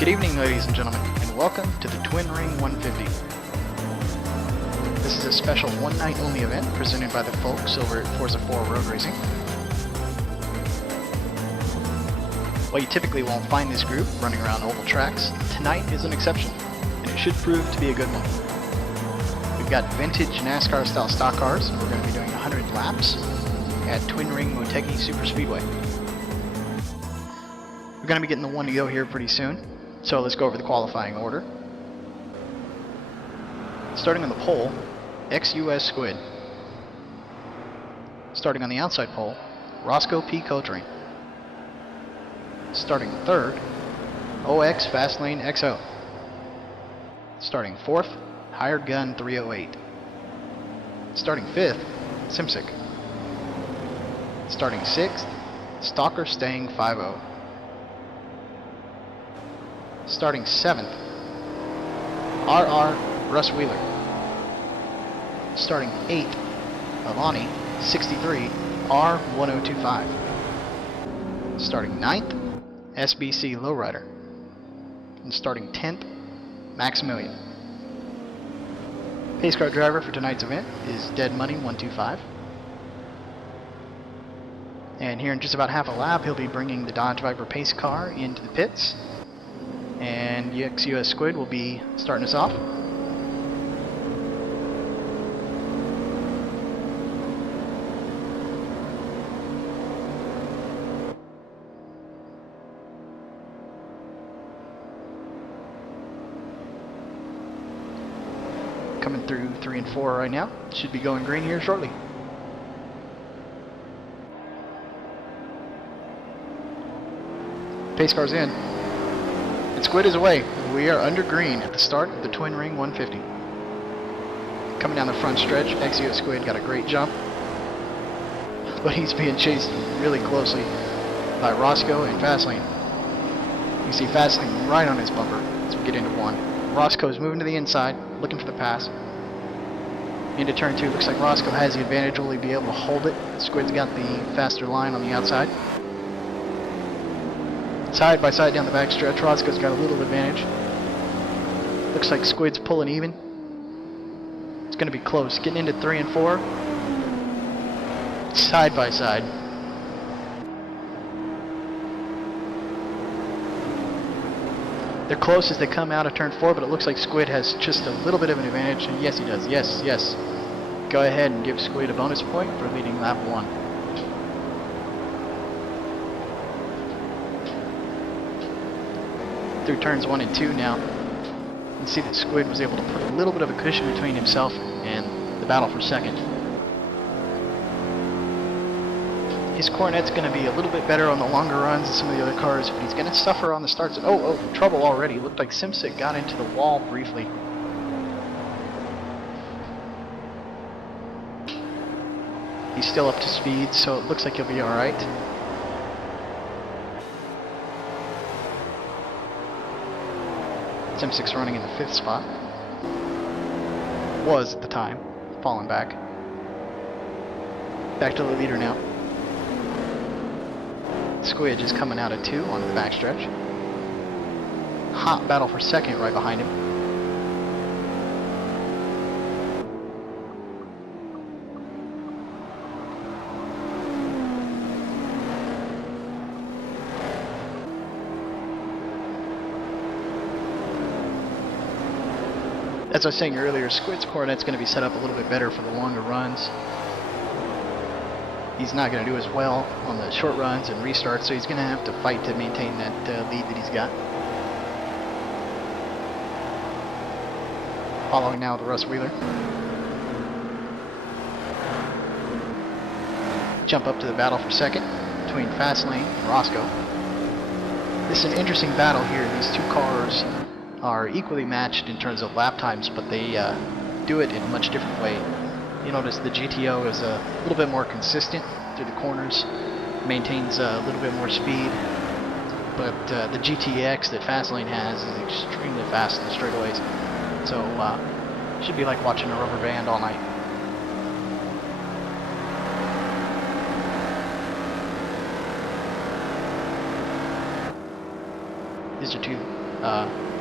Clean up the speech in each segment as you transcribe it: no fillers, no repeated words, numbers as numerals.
Good evening, ladies and gentlemen, and welcome to the Twin Ring 150. This is a special one-night only event presented by the folks over at Forza 4 Road Racing. While you typically won't find this group running around oval tracks, tonight is an exception, and it should prove to be a good one. We've got vintage NASCAR-style stock cars, and we're going to be doing 100 laps at Twin Ring Motegi Super Speedway. We're going to be getting the one to go here pretty soon. So let's go over the qualifying order. Starting on the pole, ex-US Squid. Starting on the outside pole, Roscoe P. Coltrane. Starting third, OX Fastlane XO. Starting fourth, Hired Gun 308. Starting fifth, Simsic. Starting sixth, Stalker Stang 50. Starting 7th, RR Russ Wheeler. Starting 8th, Alani 63 R1025. Starting 9th, SBC Lowrider. And starting 10th, Maximilian. Pace car driver for tonight's event is Dead Money 125. And here in just about half a lap, he'll be bringing the Dodge Viper pace car into the pits. And ex-US Squid will be starting us off. Coming through 3 and 4 right now. Should be going green here shortly. Pace car's in. And Squid is away. We are under green at the start of the Twin Ring 150. Coming down the front stretch, ex-US Squid got a great jump. But he's being chased really closely by Roscoe and Fastlane. You can see Fastlane right on his bumper as we get into 1. Roscoe's moving to the inside, looking for the pass. Into turn 2, looks like Roscoe has the advantage, will he be able to hold it? Squid's got the faster line on the outside. Side by side down the back stretch, Roscoe's got a little advantage. Looks like Squid's pulling even. It's going to be close. Getting into 3 and 4. Side by side. They're close as they come out of turn 4, but it looks like Squid has just a little bit of an advantage. And yes, he does. Yes, yes. Go ahead and give Squid a bonus point for leading lap 1. Through turns 1 and 2 now. You can see that Squid was able to put a little bit of a cushion between himself and the battle for second. His Cornette's going to be a little bit better on the longer runs than some of the other cars, but he's going to suffer on the starts. Oh, trouble already. Looked like Simsic got into the wall briefly. He's still up to speed, so it looks like he'll be alright. Simsic's running in the 5th spot. Was at the time. Falling back. Back to the leader now. Squid is coming out of 2 onto the backstretch. Hot battle for second right behind him. As I was saying earlier, Squid's Cornette's going to be set up a little bit better for the longer runs. He's not going to do as well on the short runs and restarts, so he's going to have to fight to maintain that lead that he's got. Following now with Russ Wheeler. Jump up to the battle for second between Fastlane and Roscoe. This is an interesting battle here. These two cars are equally matched in terms of lap times, but they do it in a much different way. You notice the GTO is a little bit more consistent through the corners, maintains a little bit more speed, but the GTX that Fastlane has is extremely fast in the straightaways. So should be like watching a rubber band all night. These are two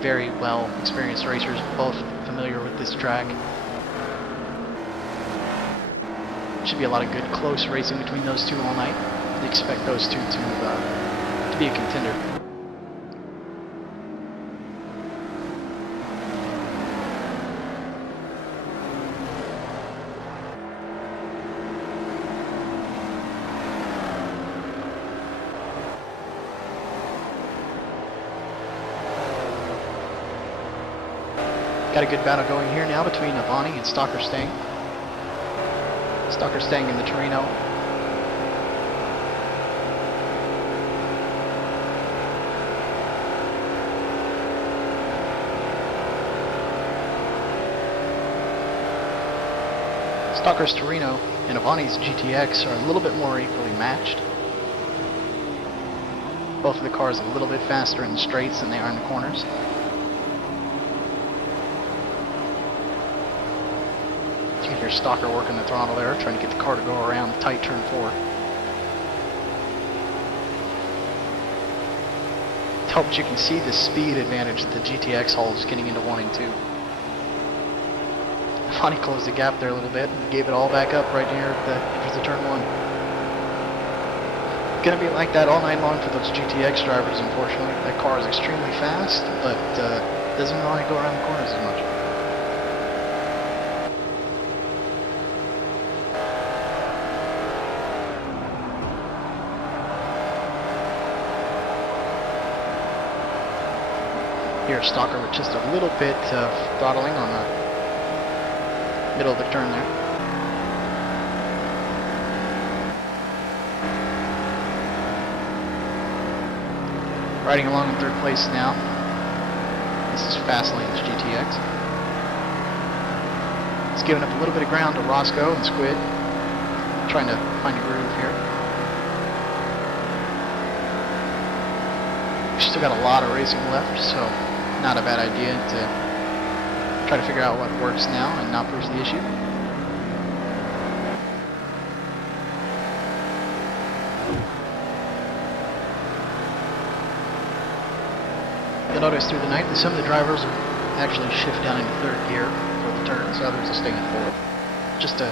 Very well experienced racers, both familiar with this track. Should be a lot of good close racing between those two all night. I expect those two to be a contender. Got a good battle going here now between Avani and Stalker-style. Stalker-style in the Torino. Stalker's Torino and Avani's GTX are a little bit more equally matched. Both of the cars are a little bit faster in the straights than they are in the corners. You can hear Stalker working the throttle there, trying to get the car to go around the tight turn 4. It helps you can see the speed advantage that the GTX holds getting into 1 and 2. Funny closed the gap there a little bit and gave it all back up right near the entrance of turn 1. Gonna be like that all night long for those GTX drivers, unfortunately. That car is extremely fast, but doesn't know how to go around the corners as much. Here, Stalker with just a little bit of throttling on the middle of the turn there. Riding along in 3rd place now. This is Fastlane's GTX. It's giving up a little bit of ground to Roscoe and Squid. Trying to find a groove here. We've still got a lot of racing left, so not a bad idea to try to figure out what works now and not push the issue. You'll notice through the night that some of the drivers will actually shift down into 3rd gear for the turns, others will stay in 4th. Just a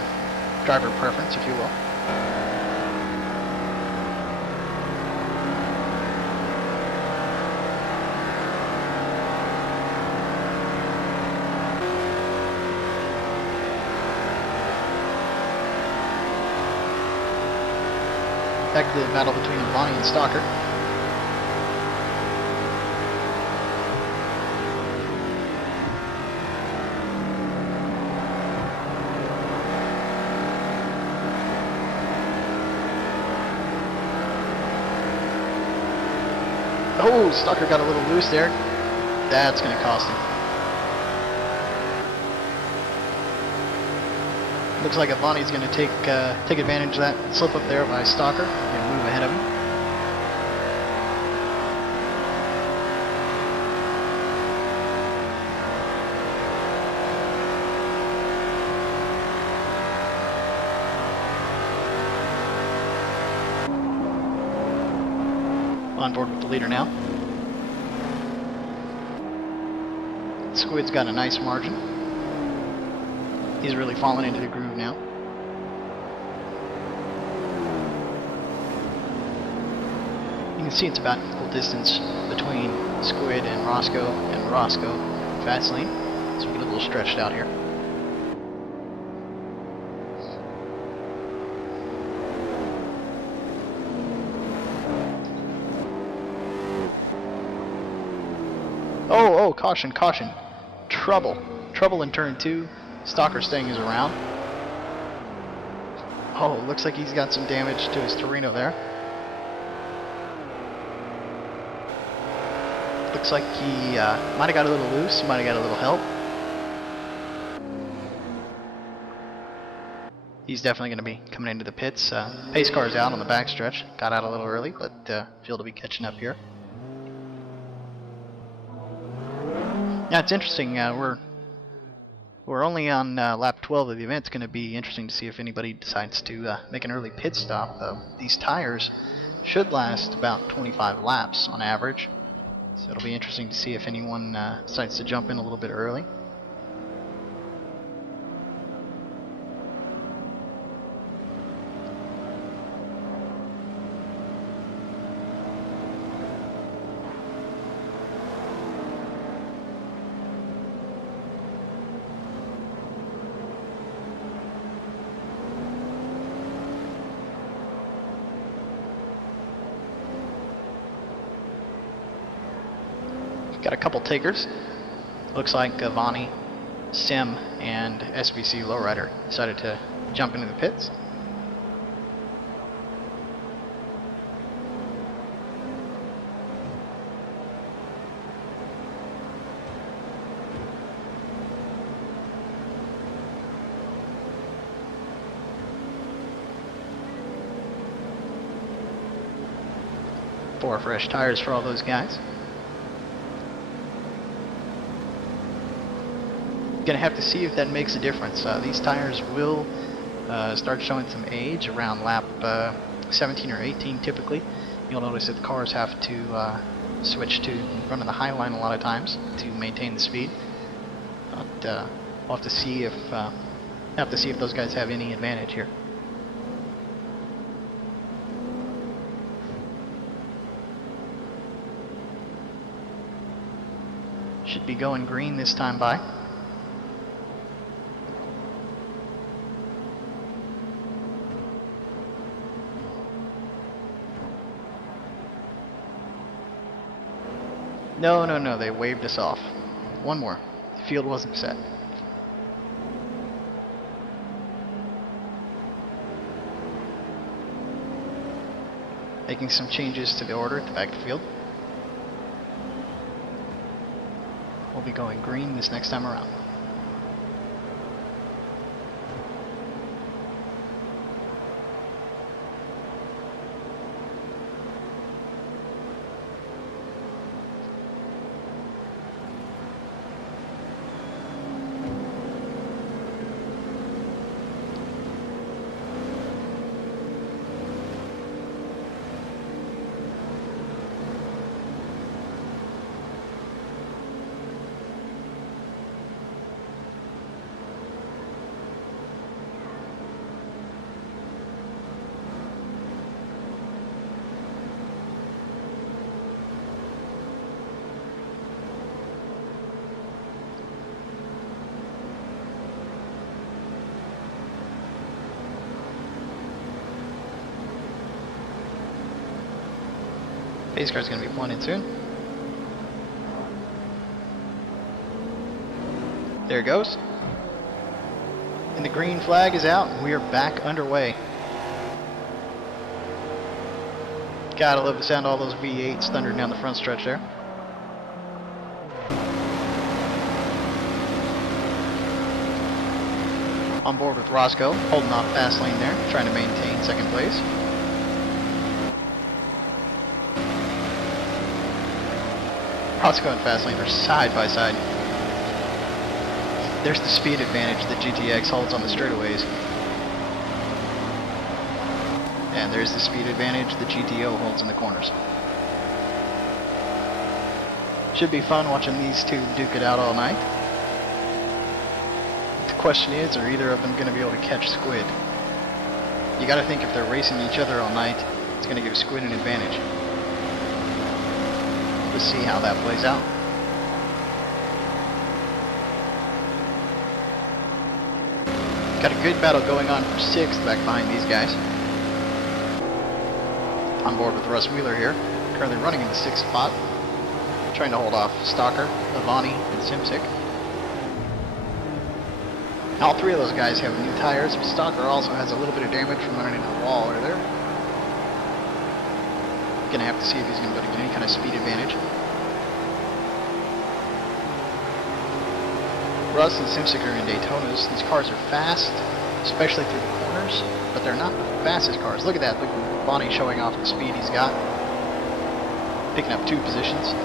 driver preference, if you will. Back to the battle between Avani and Stalker. Oh, Stalker got a little loose there. That's going to cost him. Looks like Avani's going to take advantage of that slip up there by Stalker and move ahead of him. On board with the leader now. Squid's got a nice margin. He's really fallen into the groove now. You can see it's about equal distance between Squid and Roscoe Fastlane, so we get a little stretched out here. Oh, caution, caution. Trouble in turn 2. Stalker-style is around. Oh, looks like he's got some damage to his Torino there. Looks like he might have got a little loose, might have got a little help. He's definitely going to be coming into the pits. Pace car's out on the backstretch. Got out a little early, but feel to be catching up here. Yeah, it's interesting. We're only on lap 12 of the event. It's going to be interesting to see if anybody decides to make an early pit stop. These tires should last about 25 laps on average. So it'll be interesting to see if anyone decides to jump in a little bit early. Got a couple takers. Looks like Vani, Sim, and SBC Lowrider decided to jump into the pits. Four fresh tires for all those guys. Gonna have to see if that makes a difference. These tires will start showing some age around lap 17 or 18 typically. You'll notice that the cars have to switch to running the high line a lot of times to maintain the speed. But we'll have to see if those guys have any advantage here. Should be going green this time by. No, they waved us off. One more. The field wasn't set. Making some changes to the order at the back of the field. We'll be going green this next time around. Pace car's going to be pointed soon. There it goes. And the green flag is out, and we are back underway. Gotta love the sound of all those V8s thundering down the front stretch there. On board with Roscoe, holding off fast lane there, trying to maintain second place. Roscoe and Fastlane are side by side. There's the speed advantage that GTX holds on the straightaways. And there's the speed advantage the GTO holds in the corners. Should be fun watching these two duke it out all night. The question is, are either of them going to be able to catch Squid? You gotta think if they're racing each other all night, it's going to give Squid an advantage. To see how that plays out. Got a good battle going on for 6th back behind these guys. On board with Russ Wheeler here, currently running in the 6th spot, trying to hold off Stalker, Avani, and Simsik. All three of those guys have new tires, but Stalker also has a little bit of damage from running into the wall over there. Gonna have to see if he's gonna be able to get any kind of speed advantage. Russ and Simsik are in Daytonas. These cars are fast, especially through the corners, but they're not the fastest cars. Look at that. Look at Bonnie showing off the speed he's got. Picking up 2 positions.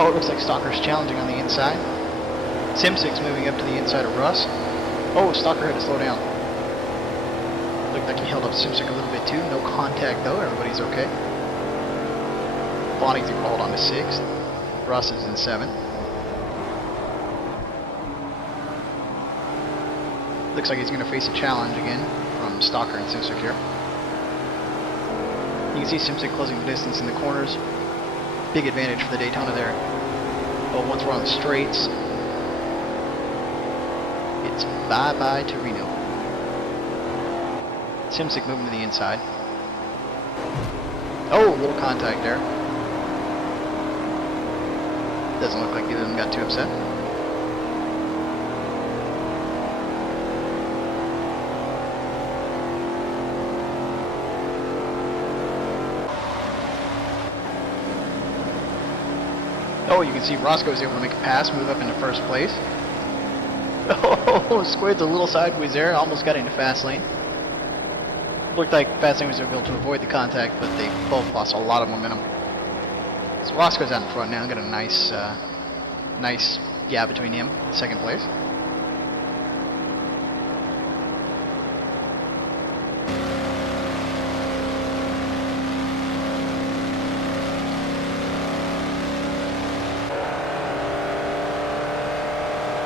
Oh, it looks like Stalker's challenging on the inside. Simsik's moving up to the inside of Russ. Oh, Stalker had to slow down. Looked like he held up Simsik a little bit too. No contact though, everybody's okay. Bonnie's able to hold on to 6th. Russ is in 7th. Looks like he's going to face a challenge again from Stalker and Simsic here. You can see Simsic closing the distance in the corners. Big advantage for the Daytona there. But once we're on the straights, it's bye-bye to Reno. Simsic moving to the inside. Oh, little contact there. Doesn't look like either of them got too upset. Oh, you can see Roscoe was able to make a pass, move up into first place. Oh, Squid's a little sideways there, almost got into fast lane. Looked like fast lane was able to avoid the contact, but they both lost a lot of momentum. So Roscoe's out in front now, got a nice gap between him, second place.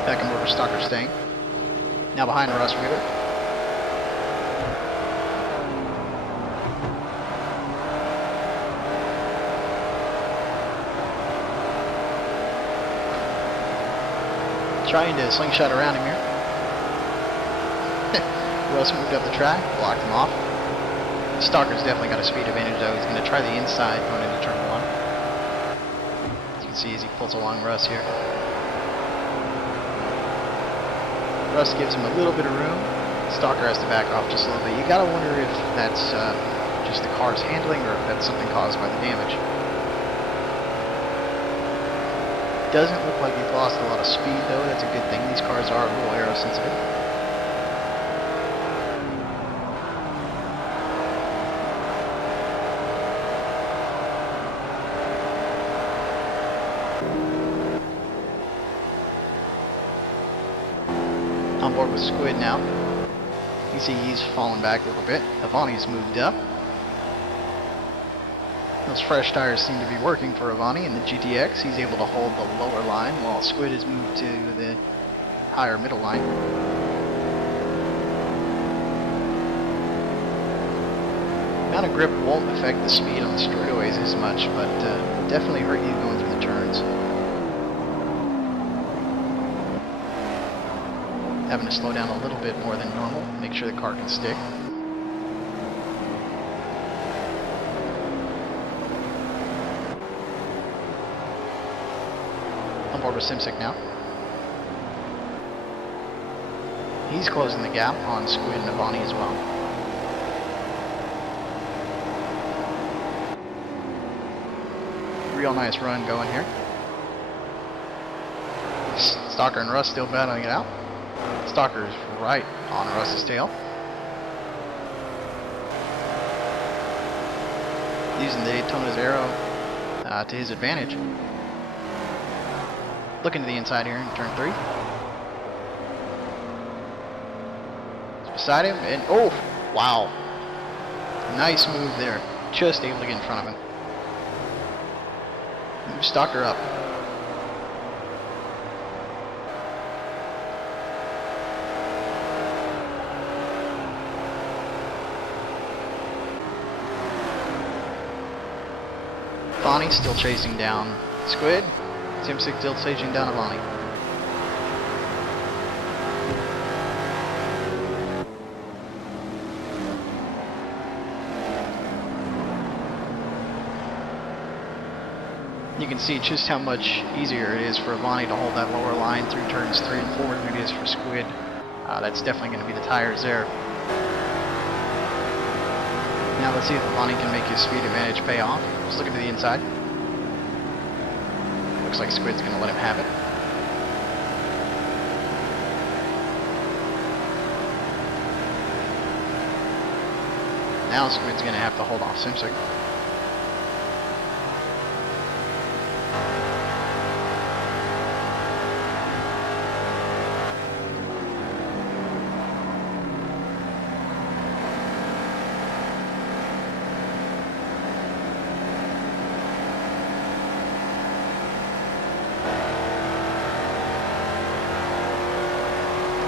Back and over Stalker staying. Now behind Russ Wheeler. Trying to slingshot around him here. Russ moved up the track, blocked him off. Stalker's definitely got a speed advantage though. He's going to try the inside going into turn 1. As you can see as he pulls along Russ here. Russ gives him a little bit of room. Stalker has to back off just a little bit. You gotta wonder if that's just the car's handling or if that's something caused by the damage. Doesn't look like he's lost a lot of speed though. That's a good thing. These cars are a little aero sensitive. On board with Squid now. You see he's fallen back a little bit. Avani's moved up. Those fresh tires seem to be working for Avani in the GTX. He's able to hold the lower line while Squid has moved to the higher middle line. Amount of grip won't affect the speed on the straightaways as much, but definitely hurt you going through the turns. Having to slow down a little bit more than normal, make sure the car can stick. On board with Simsic now. He's closing the gap on Squid and Avani as well. Real nice run going here. Stalker and Russ still battling it out. Stalker's right on Russ's tail. Using the Daytona's aero to his advantage. Looking to the inside here in turn 3. It's beside him and oh, wow. Nice move there. Just able to get in front of him. Move Stalker up. Avani still chasing down Squid. Simsic still chasing down Avani. You can see just how much easier it is for Avani to hold that lower line through turns 3 and 4 than it is for Squid. That's definitely going to be the tires there. Now let's see if Avani can make his speed advantage pay off. Just looking to the inside. Looks like Squid's going to let him have it. Now Squid's going to have to hold off Simsic.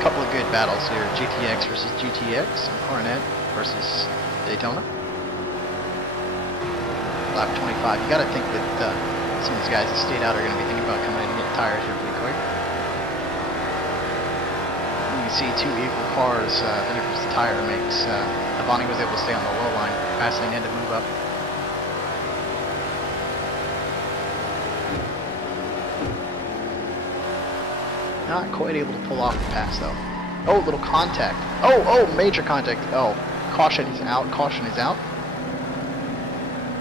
couple of good battles here. GTX versus GTX, and Coronet versus Daytona. Lap 25. You got to think that some of these guys that stayed out are going to be thinking about coming in and getting tires here pretty quick. You can see two equal cars. The difference the tire makes. Avani was able to stay on the low line. Fastlane had to move up. Not quite able to pull off the pass though. Oh, little contact. Oh, major contact. Oh, caution is out. Caution is out.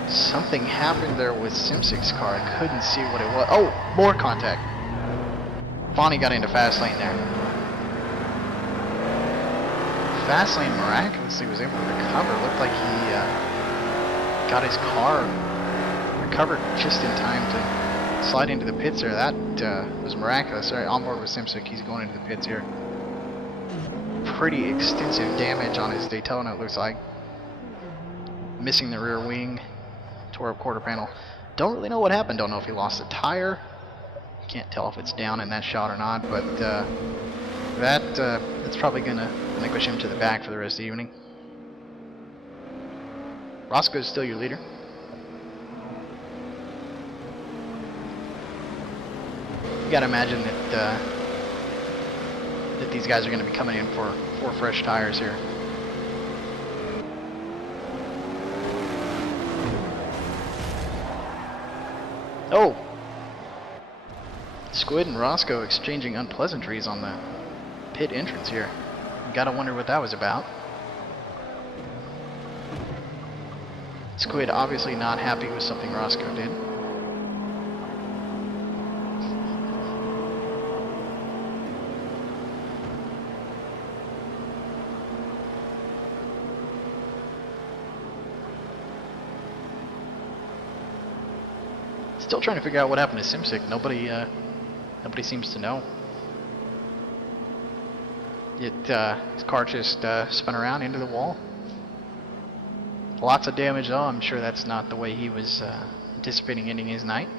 Something happened there with Simsik's car. I couldn't see what it was. Oh, more contact. Vonnie got into fast lane there. Fast lane miraculously was able to recover. Looked like he got his car recovered just in time to slide into the pits there. That was miraculous. Alright, on board with Simsik. He's going into the pits here. Pretty extensive damage on his Daytona, it looks like. Missing the rear wing. Tore up quarter panel. Don't really know what happened. Don't know if he lost a tire. Can't tell if it's down in that shot or not, but that's probably going to relinquish him to the back for the rest of the evening. Roscoe's still your leader. You gotta imagine that that these guys are going to be coming in for 4 fresh tires here. Oh! Squid and Roscoe exchanging unpleasantries on the pit entrance here. You gotta wonder what that was about. Squid obviously not happy with something Roscoe did. Still trying to figure out what happened to Simsik. Nobody seems to know. His car just spun around into the wall. Lots of damage though. I'm sure that's not the way he was anticipating ending his night.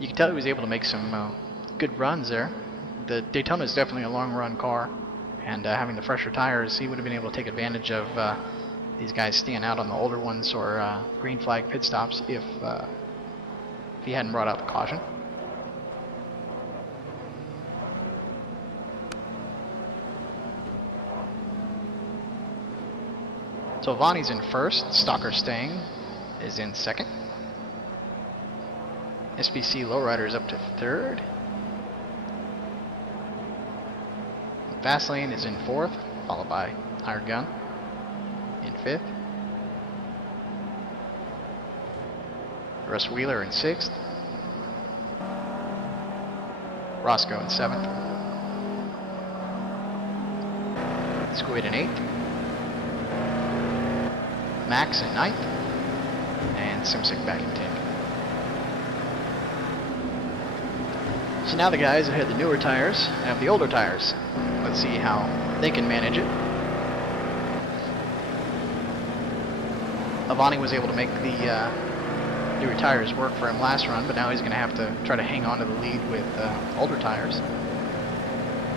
You can tell he was able to make some good runs there. The Daytona is definitely a long run car, and having the fresher tires, he would have been able to take advantage of these guys staying out on the older ones or green flag pit stops if he hadn't brought out the caution. So Vonnie's in first, Stalker Stang is in second. SBC Lowrider is up to third. Fastlane is in fourth, followed by Hired Gun in fifth. Russ Wheeler in sixth. Roscoe in seventh. Squid in eighth. Max in ninth. And Simsik back in 10th. So now the guys that had the newer tires have the older tires. Let's see how they can manage it. Avani was able to make the newer tires work for him last run, but now he's going to have to try to hang on to the lead with older tires.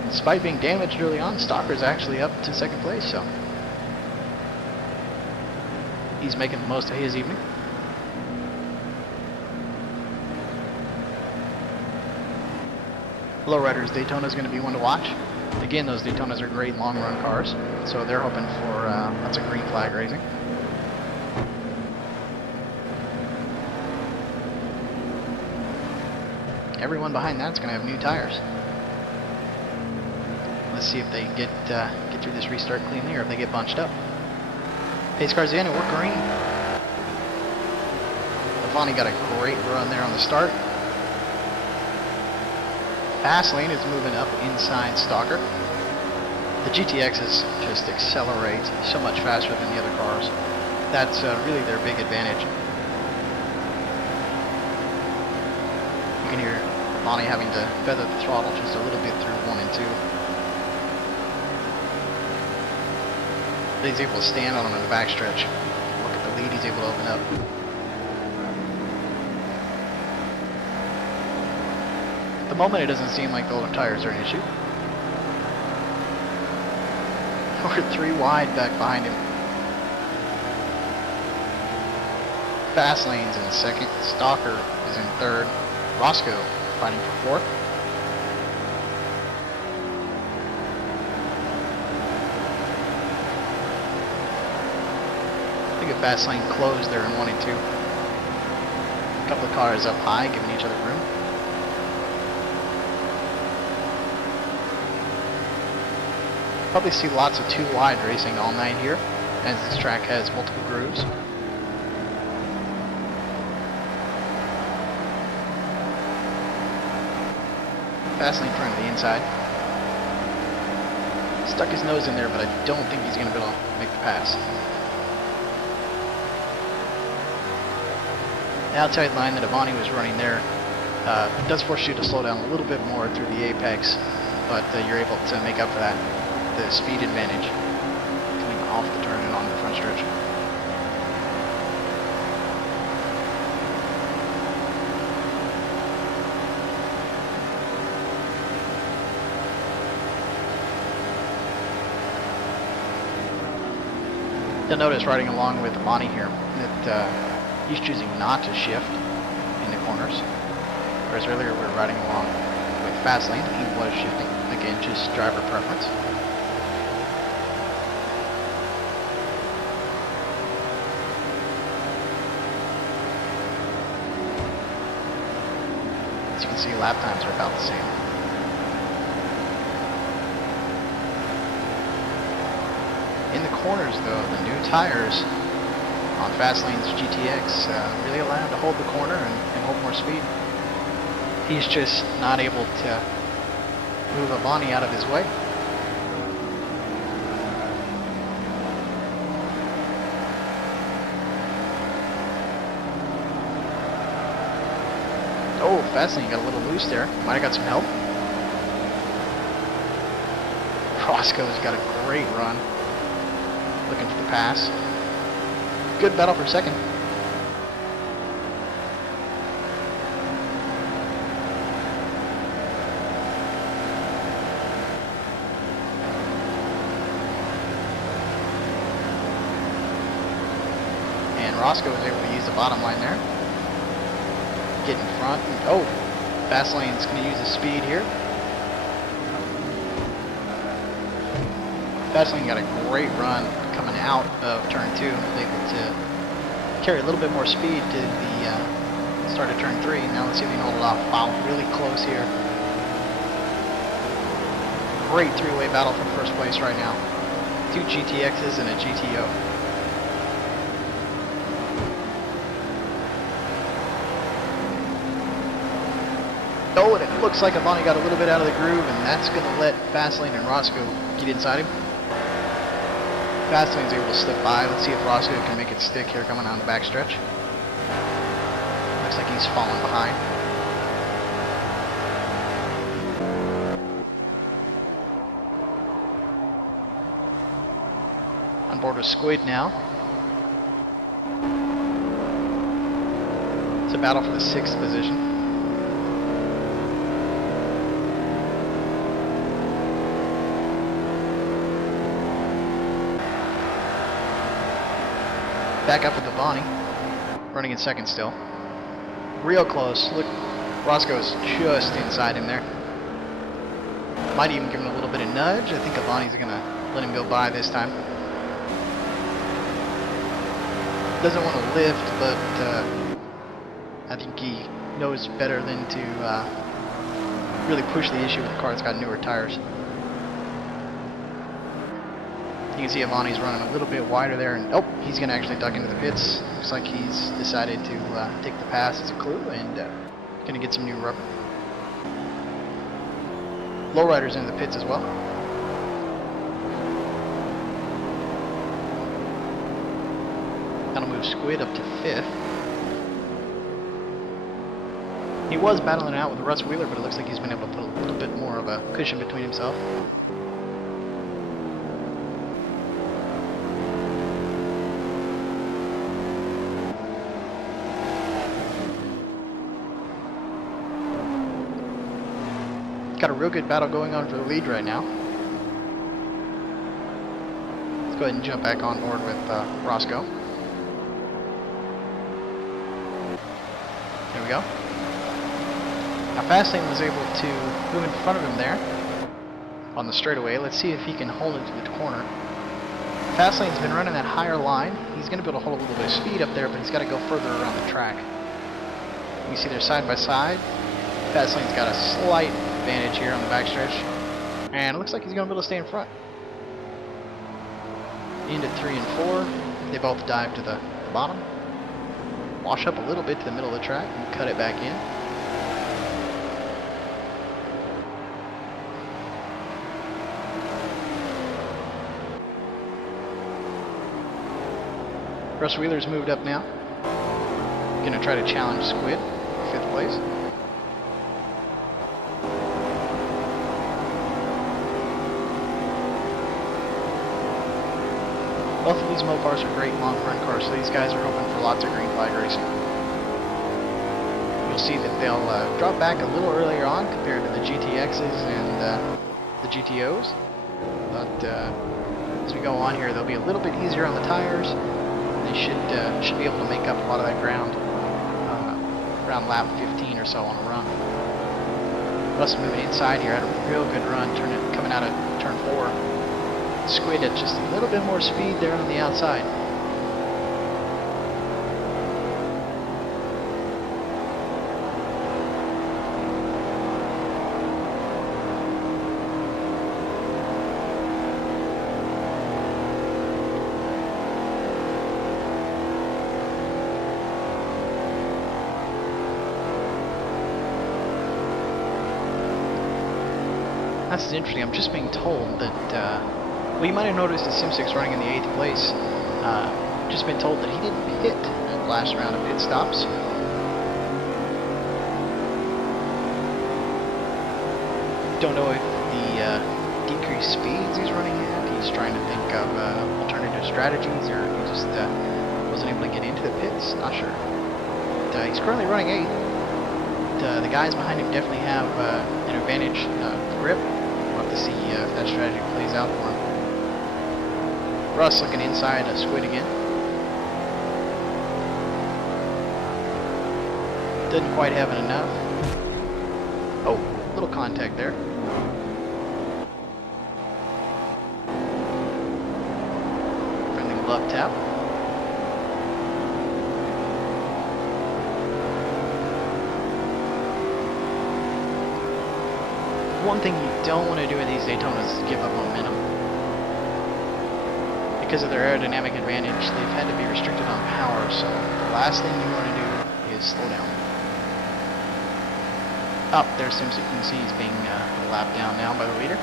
Despite being damaged early on, Stalker's actually up to second place, so he's making the most of his evening. Lowriders Daytona is going to be one to watch. Again, those Daytonas are great long run cars, so they're hoping for lots of green flag racing. Everyone behind that's going to have new tires. Let's see if they get through this restart cleanly or if they get bunched up. Pace cars in and we're green. Avani got a great run there on the start. Fastlane is moving up inside Stalker. The GTXs just accelerate so much faster than the other cars. That's really their big advantage. You can hear Avani having to feather the throttle just a little bit through 1 and 2. But he's able to stand on him in the backstretch. Look at the lead he's able to open up. At the moment, it doesn't seem like the older tires are an issue. We're 3 wide back behind him. Fast Lane's in second. Stalker is in third. Roscoe fighting for fourth. I think a fast lane closed there in 1 and 2. A couple of cars up high, giving each other room. Probably see lots of 2 wide racing all night here, as this track has multiple grooves. Fast lane trying to the inside. Stuck his nose in there, but I don't think he's going to be able to make the pass. The outside line that Avani was running there does force you to slow down a little bit more through the apex, but you're able to make up for that, the speed advantage coming off the turn and onto the front stretch. You'll notice riding along with Avani here that he's choosing not to shift in the corners, whereas earlier we were riding along with Fastlane. He was shifting, again, just driver preference. As you can see, lap times are about the same. In the corners, though, the new tires on Fastlane's GTX really allow him to hold the corner and hold more speed. He's just not able to move Avani out of his way. Oh, Fastlane got a little loose there. Might have got some help. Roscoe's got a great run. Looking for the pass. Good battle for second. And Roscoe was able to use the bottom line there. Get in front. Oh, Fastlane's going to use his speed here. Fastlane got a great run coming out of turn 2, was able to carry a little bit more speed to the start of turn 3. Now let's see if we can hold it off. Wow, really close here. Great 3-way battle for first place right now. 2 GTXs and a GTO. Oh, and it looks like Avani got a little bit out of the groove, and that's going to let Fastlane and Roscoe get inside him. Fastlane's able to slip by. Let's see if Roscoe can make it stick here coming down the backstretch. Looks like he's falling behind. On board with Squid now. It's a battle for the 6th position. Back up with Avani, running in second still. Real close. Look, Roscoe's just inside him there. Might even give him a little bit of nudge. I think Avani's going to let him go by this time. Doesn't want to lift, but I think he knows better than to really push the issue with the car that's got newer tires. You can see Avani's running a little bit wider there, and oh, he's going to actually duck into the pits. Looks like he's decided to take the pass as a clue, and going to get some new rubber. Lowrider's into the pits as well. That'll move Squid up to 5th. He was battling it out with Russ Wheeler, but it looks like he's been able to put a little bit more of a cushion between himself. Got a real good battle going on for the lead right now. go ahead and jump back on board with Roscoe. There we go. Now Fastlane was able to move in front of him there on the straightaway. Let's see if he can hold it to the corner. Fastlane's been running that higher line. He's going to be able to hold a little bit of speed up there, but he's got to go further around the track. You see they're side by side. Fastlane's got a slight advantage here on the backstretch, and it looks like he's going to be able to stay in front. Into 3 and 4, they both dive to the bottom. Wash up a little bit to the middle of the track and cut it back in. Russ Wheeler's moved up now. Gonna try to challenge Squid for 5th place. Both of these Mopars are great long run cars, so these guys are hoping for lots of green flag racing. You'll see that they'll drop back a little earlier on compared to the GTXs and the GTOs. But as we go on here, they'll be a little bit easier on the tires. They should be able to make up a lot of that ground around lap 15 or so on a run. Russ moving inside here, had a real good run, coming out of turn 4. Squid at just a little bit more speed there on the outside. That's interesting. I'm just being told that well, you might have noticed that Sim6 running in the 8th place. Just been told that he didn't pit in the last round of pit stops. Don't know if the decreased speeds he's running at, he's trying to think of alternative strategies, or he just wasn't able to get into the pits. Not sure. But, he's currently running 8th. The guys behind him definitely have an advantage grip. We'll have to see if that strategy plays out for him. Russ looking inside a Squid again. Didn't quite have it enough. Oh, little contact there. Friendly glove tap. One thing you don't want to do in these Daytonas is give up momentum. Because of their aerodynamic advantage, they've had to be restricted on power, so the last thing you want to do is slow down. Up there, Simpson, you can see he's being lapped down now by the leader.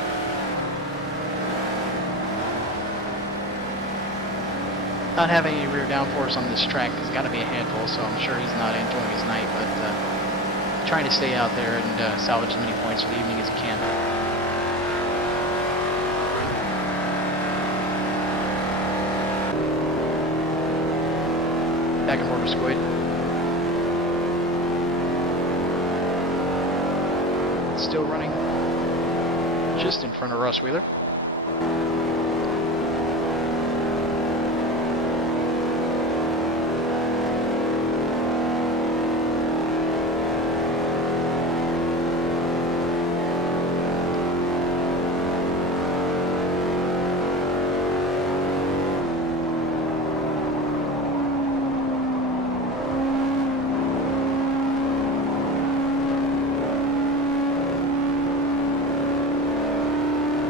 Not having any rear downforce on this track has got to be a handful, so I'm sure he's not enjoying his night, but trying to stay out there and salvage as many points for the evening as he can. Back and forth with Squid. Still running just in front of Russ Wheeler.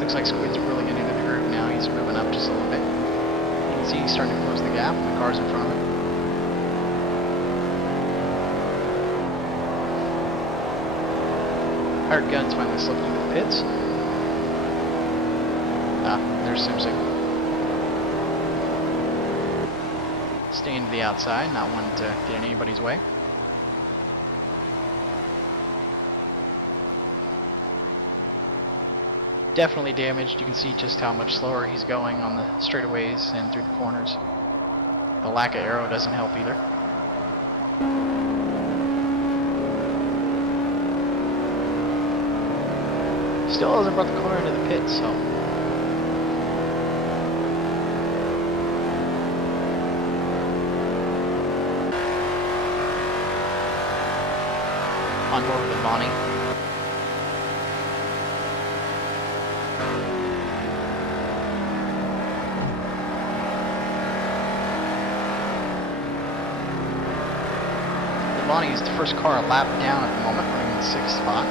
Looks like Squid's really getting into the groove now. He's moving up just a little bit. You can see he's starting to close the gap. The car's in front of him. Hired Guns finally slipped into the pits. There's Simpson. Staying to the outside, not wanting to get in anybody's way. Definitely damaged. You can see just how much slower he's going on the straightaways and through the corners. The lack of aero doesn't help either. Still hasn't brought the car into the pits, so on board with the Bonnie. The Bonnie is the first car a lap down at the moment, running in the 6th spot.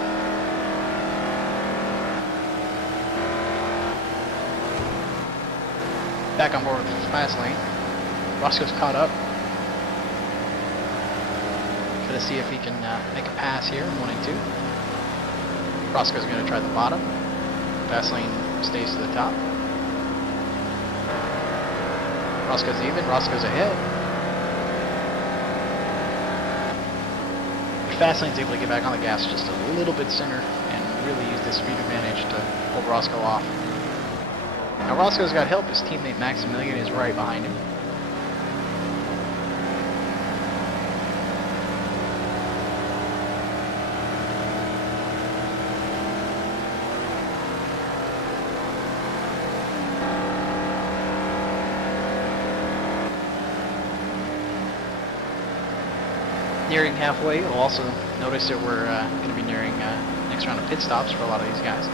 Back on board with the fast lane. Roscoe's caught up. Gonna see if he can make a pass here, 1 and 2. Roscoe's gonna try the bottom. Fast lane stays to the top. Roscoe's even, Roscoe's ahead. Fast lane's able to get back on the gas just a little bit sooner and really use this speed advantage to hold Roscoe off. Now Roscoe's got help, his teammate Maximilian is right behind him. Nearing halfway, we'll also notice that we're going to be nearing next round of pit stops for a lot of these guys.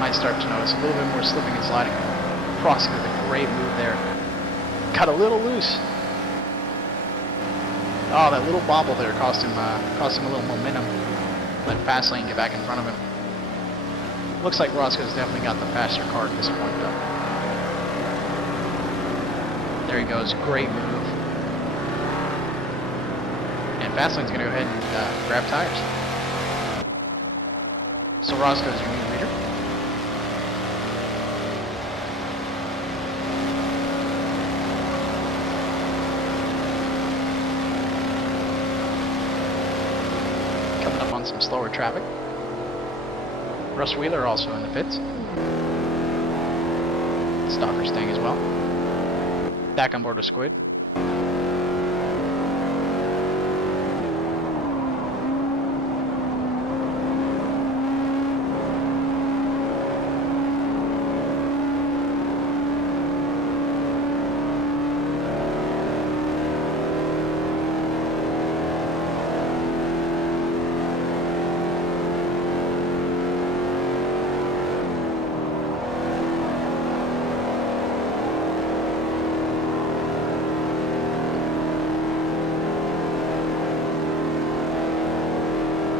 Might start to notice a little bit more slipping and sliding. Roscoe with a great move there. Got a little loose. Oh, that little bobble there cost him a little momentum. Let Fastlane get back in front of him. Looks like Roscoe's definitely got the faster car at this point, though. There he goes, great move. And Fastlane's gonna go ahead and grab tires. So Roscoe's your new leader. Coming up on some slower traffic. Russ Wheeler also in the pits. Stalker staying as well. Back on board with Squid.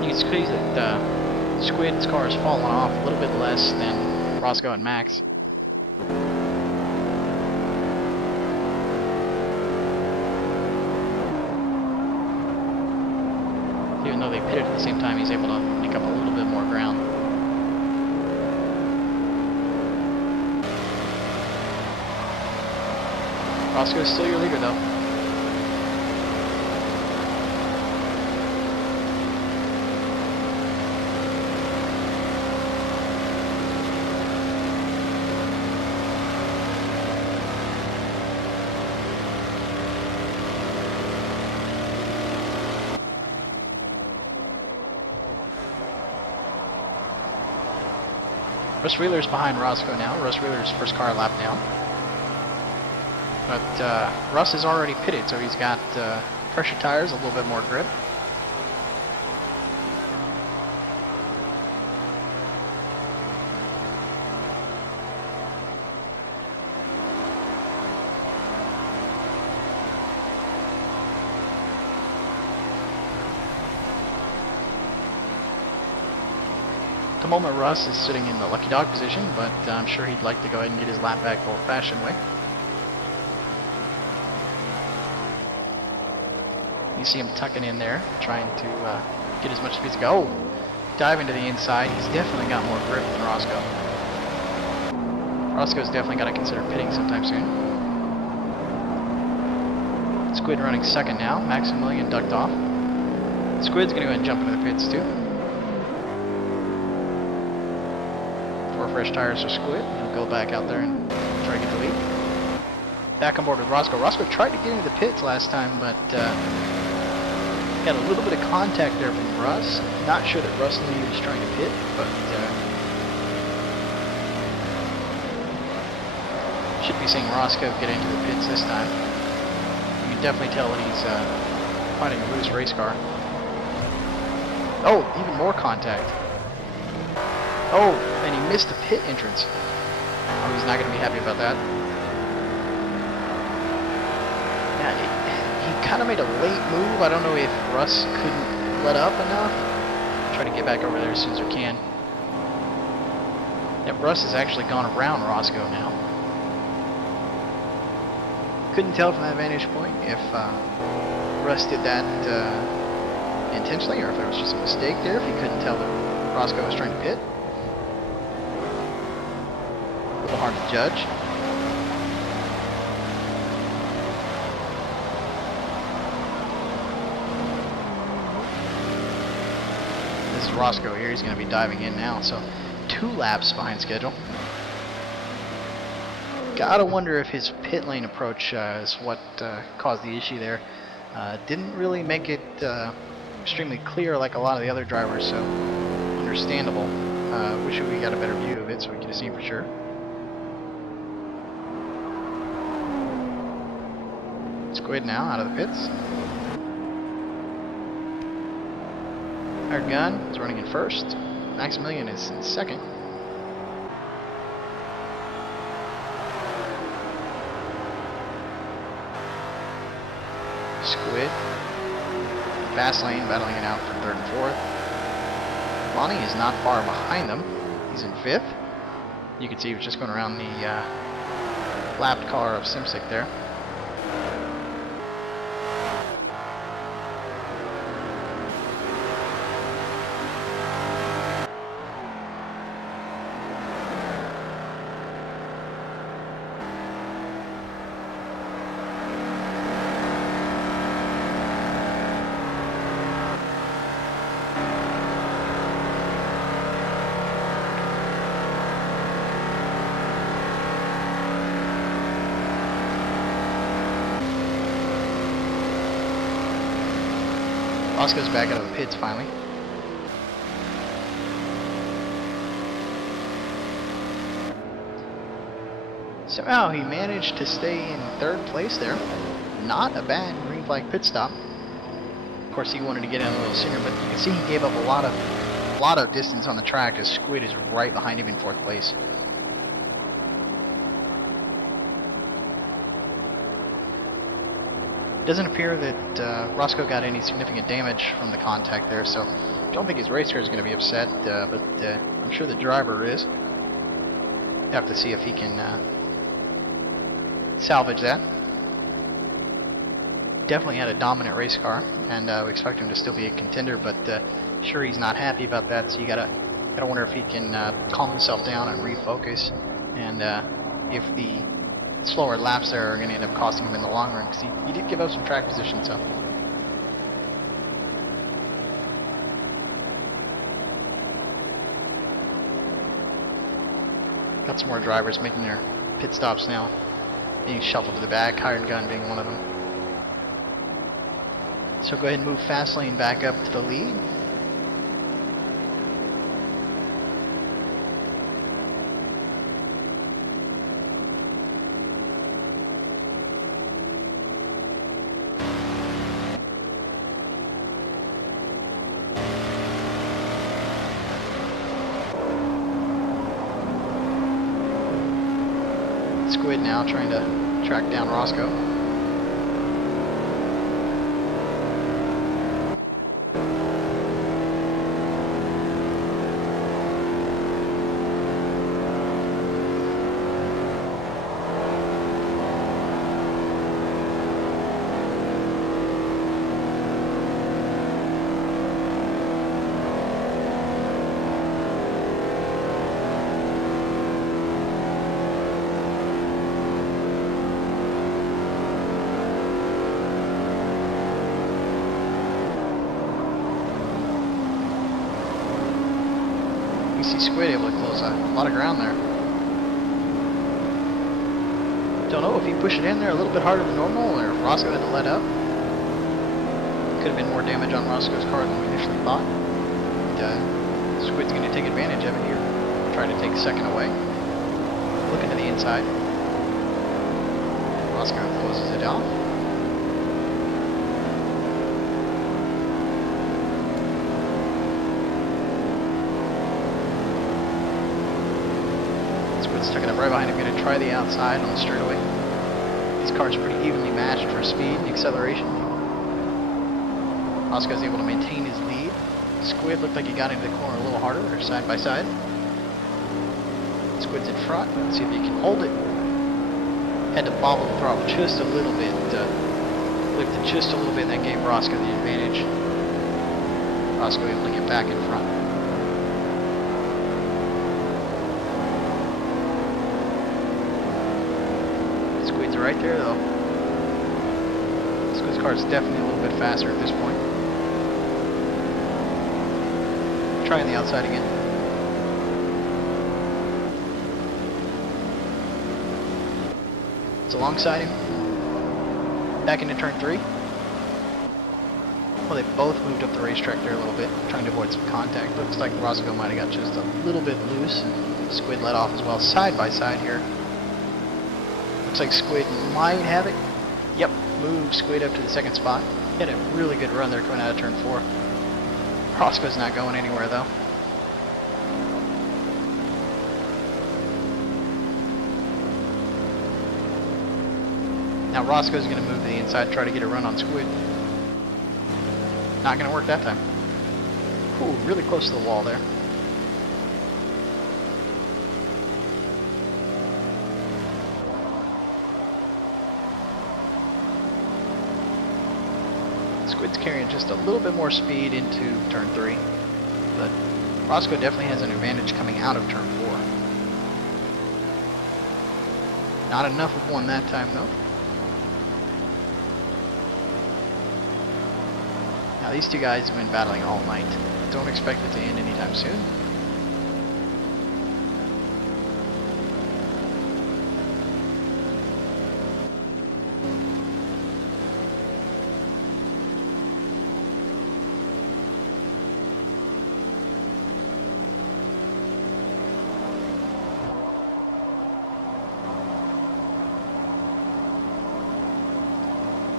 You can see that Squid's car has fallen off a little bit less than Roscoe and Max. Even though they pitted at the same time, he's able to make up a little bit more ground. Roscoe is still your leader, though. Russ Wheeler's behind Roscoe now. Russ Wheeler's first car lap down. But Russ is already pitted, so he's got pressure tires, a little bit more grip. At the moment, Russ is sitting in the lucky dog position, but I'm sure he'd like to go ahead and get his lap back the old-fashioned way. You see him tucking in there, trying to get as much speed as go. Oh, diving to the inside. He's definitely got more grip than Roscoe. Roscoe's definitely got to consider pitting sometime soon. Squid running second now. Maximilian ducked off. Squid's going to go ahead and jump into the pits too. Fresh tires for Squid. He'll go back out there and try to get the lead. Back on board with Roscoe. Roscoe tried to get into the pits last time, but had a little bit of contact there from Russ. Not sure that Russ knew he was trying to pit, but should be seeing Roscoe get into the pits this time. You can definitely tell that he's finding a loose race car. Oh, even more contact. Oh, and he missed the pit entrance. Oh, he's not going to be happy about that. Yeah, he kind of made a late move. I don't know if Russ couldn't let up enough. Try to get back over there as soon as we can. Yep, Russ has actually gone around Roscoe now. Couldn't tell from that vantage point if Russ did that intentionally or if there was just a mistake there, if he couldn't tell that Roscoe was trying to pit. A little hard to judge. This is Roscoe here. He's going to be diving in now, so 2 laps behind schedule. Gotta wonder if his pit lane approach is what caused the issue there. Didn't really make it extremely clear like a lot of the other drivers, so understandable. Wish we got a better view of it so we could have seen for sure. Squid now out of the pits. Hired Gun is running in first. Maximilian is in second. Squid. Fast lane battling it out for third and fourth. Lonnie is not far behind them. He's in fifth. You can see he was just going around the lapped car of Simsic there. Roscoe's back out of the pits finally. Somehow he managed to stay in third place there. Not a bad green flag pit stop. Of course, he wanted to get in a little sooner, but you can see he gave up a lot of distance on the track as Squid is right behind him in fourth place. Doesn't appear that Roscoe got any significant damage from the contact there, so don't think his race car is going to be upset, but I'm sure the driver is. Have to see if he can salvage that. Definitely had a dominant race car, and we expect him to still be a contender, but sure he's not happy about that, so you gotta wonder if he can calm himself down and refocus, and if the slower laps there are going to end up costing him in the long run, because he did give up some track position, so. Got some more drivers making their pit stops now, being shuffled to the back, Hired Gun being one of them. So go ahead and move fast lane back up to the lead. Squid now trying to track down Roscoe. See Squid able to close a lot of ground there. Don't know if he pushed it in there a little bit harder than normal or if Roscoe had to let up. Could have been more damage on Roscoe's car than we initially thought. But, Squid's going to take advantage of it here. Trying to take second away. Looking to the inside. Roscoe closes it off. Stuck it up right behind him. Going to try the outside on the straightaway. These cars are pretty evenly matched for speed and acceleration. Roscoe's able to maintain his lead. Squid looked like he got into the corner a little harder. They're side by side. Squid's in front. Let's see if he can hold it. Had to bobble the throttle just a little bit. Lifted just a little bit, and that gave Roscoe the advantage. Roscoe able to get back in front. Squid's right there, though. Squid's car is definitely a little bit faster at this point. Trying the outside again. It's alongside him. Back into turn 3. Well, they both moved up the racetrack there a little bit, trying to avoid some contact. Looks like Roscoe might have got just a little bit loose. Squid let off as well, side by side here. Looks like Squid might have it. Yep, moved Squid up to the second spot. Had a really good run there coming out of turn 4. Roscoe's not going anywhere though. Now Roscoe's going to move to the inside, try to get a run on Squid. Not going to work that time. Ooh, really close to the wall there. Squid's carrying just a little bit more speed into turn 3, but Roscoe definitely has an advantage coming out of turn 4. Not enough of one that time though. Now these two guys have been battling all night. Don't expect it to end anytime soon.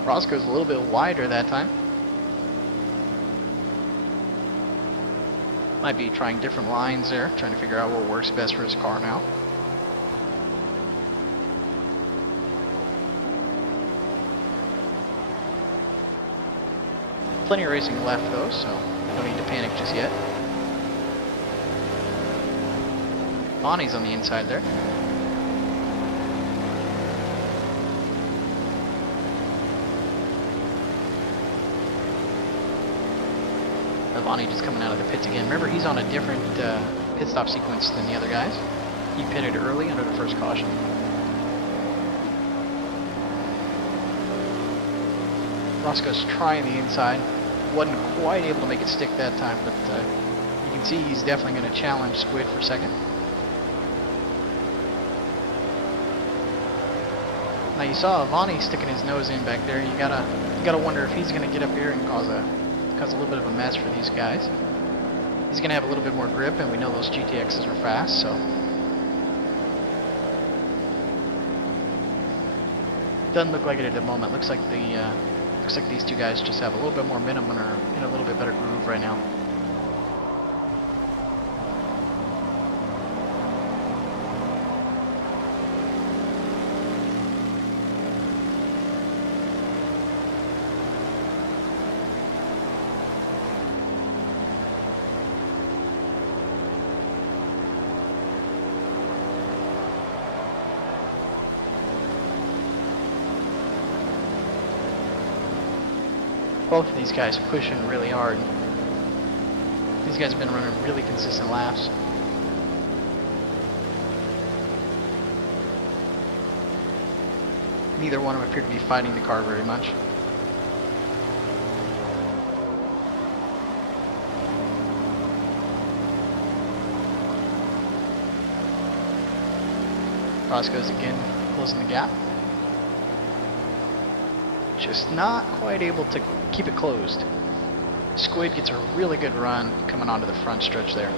Roscoe's a little bit wider that time. Might be trying different lines there, trying to figure out what works best for his car now. Plenty of racing left though, so no need to panic just yet. Bonnie's on the inside there. Bonnie just coming out of the pits again. Remember, he's on a different pit stop sequence than the other guys. He pitted early under the first caution. Roscoe's trying the inside. Wasn't quite able to make it stick that time, but you can see he's definitely going to challenge Squid for second. Now you saw Avani sticking his nose in back there. You gotta wonder if he's going to get up here and cause a little bit of a mess for these guys. He's going to have a little bit more grip, and we know those GTXs are fast, so doesn't look like it at the moment. Looks like these two guys just have a little bit more minimum and are in a little bit better groove right now. Both of these guys pushing really hard. These guys have been running really consistent laps. Neither one of them appear to be fighting the car very much. Roscoe's again closing the gap. Just not quite able to keep it closed. Squid gets a really good run coming onto the front stretch there.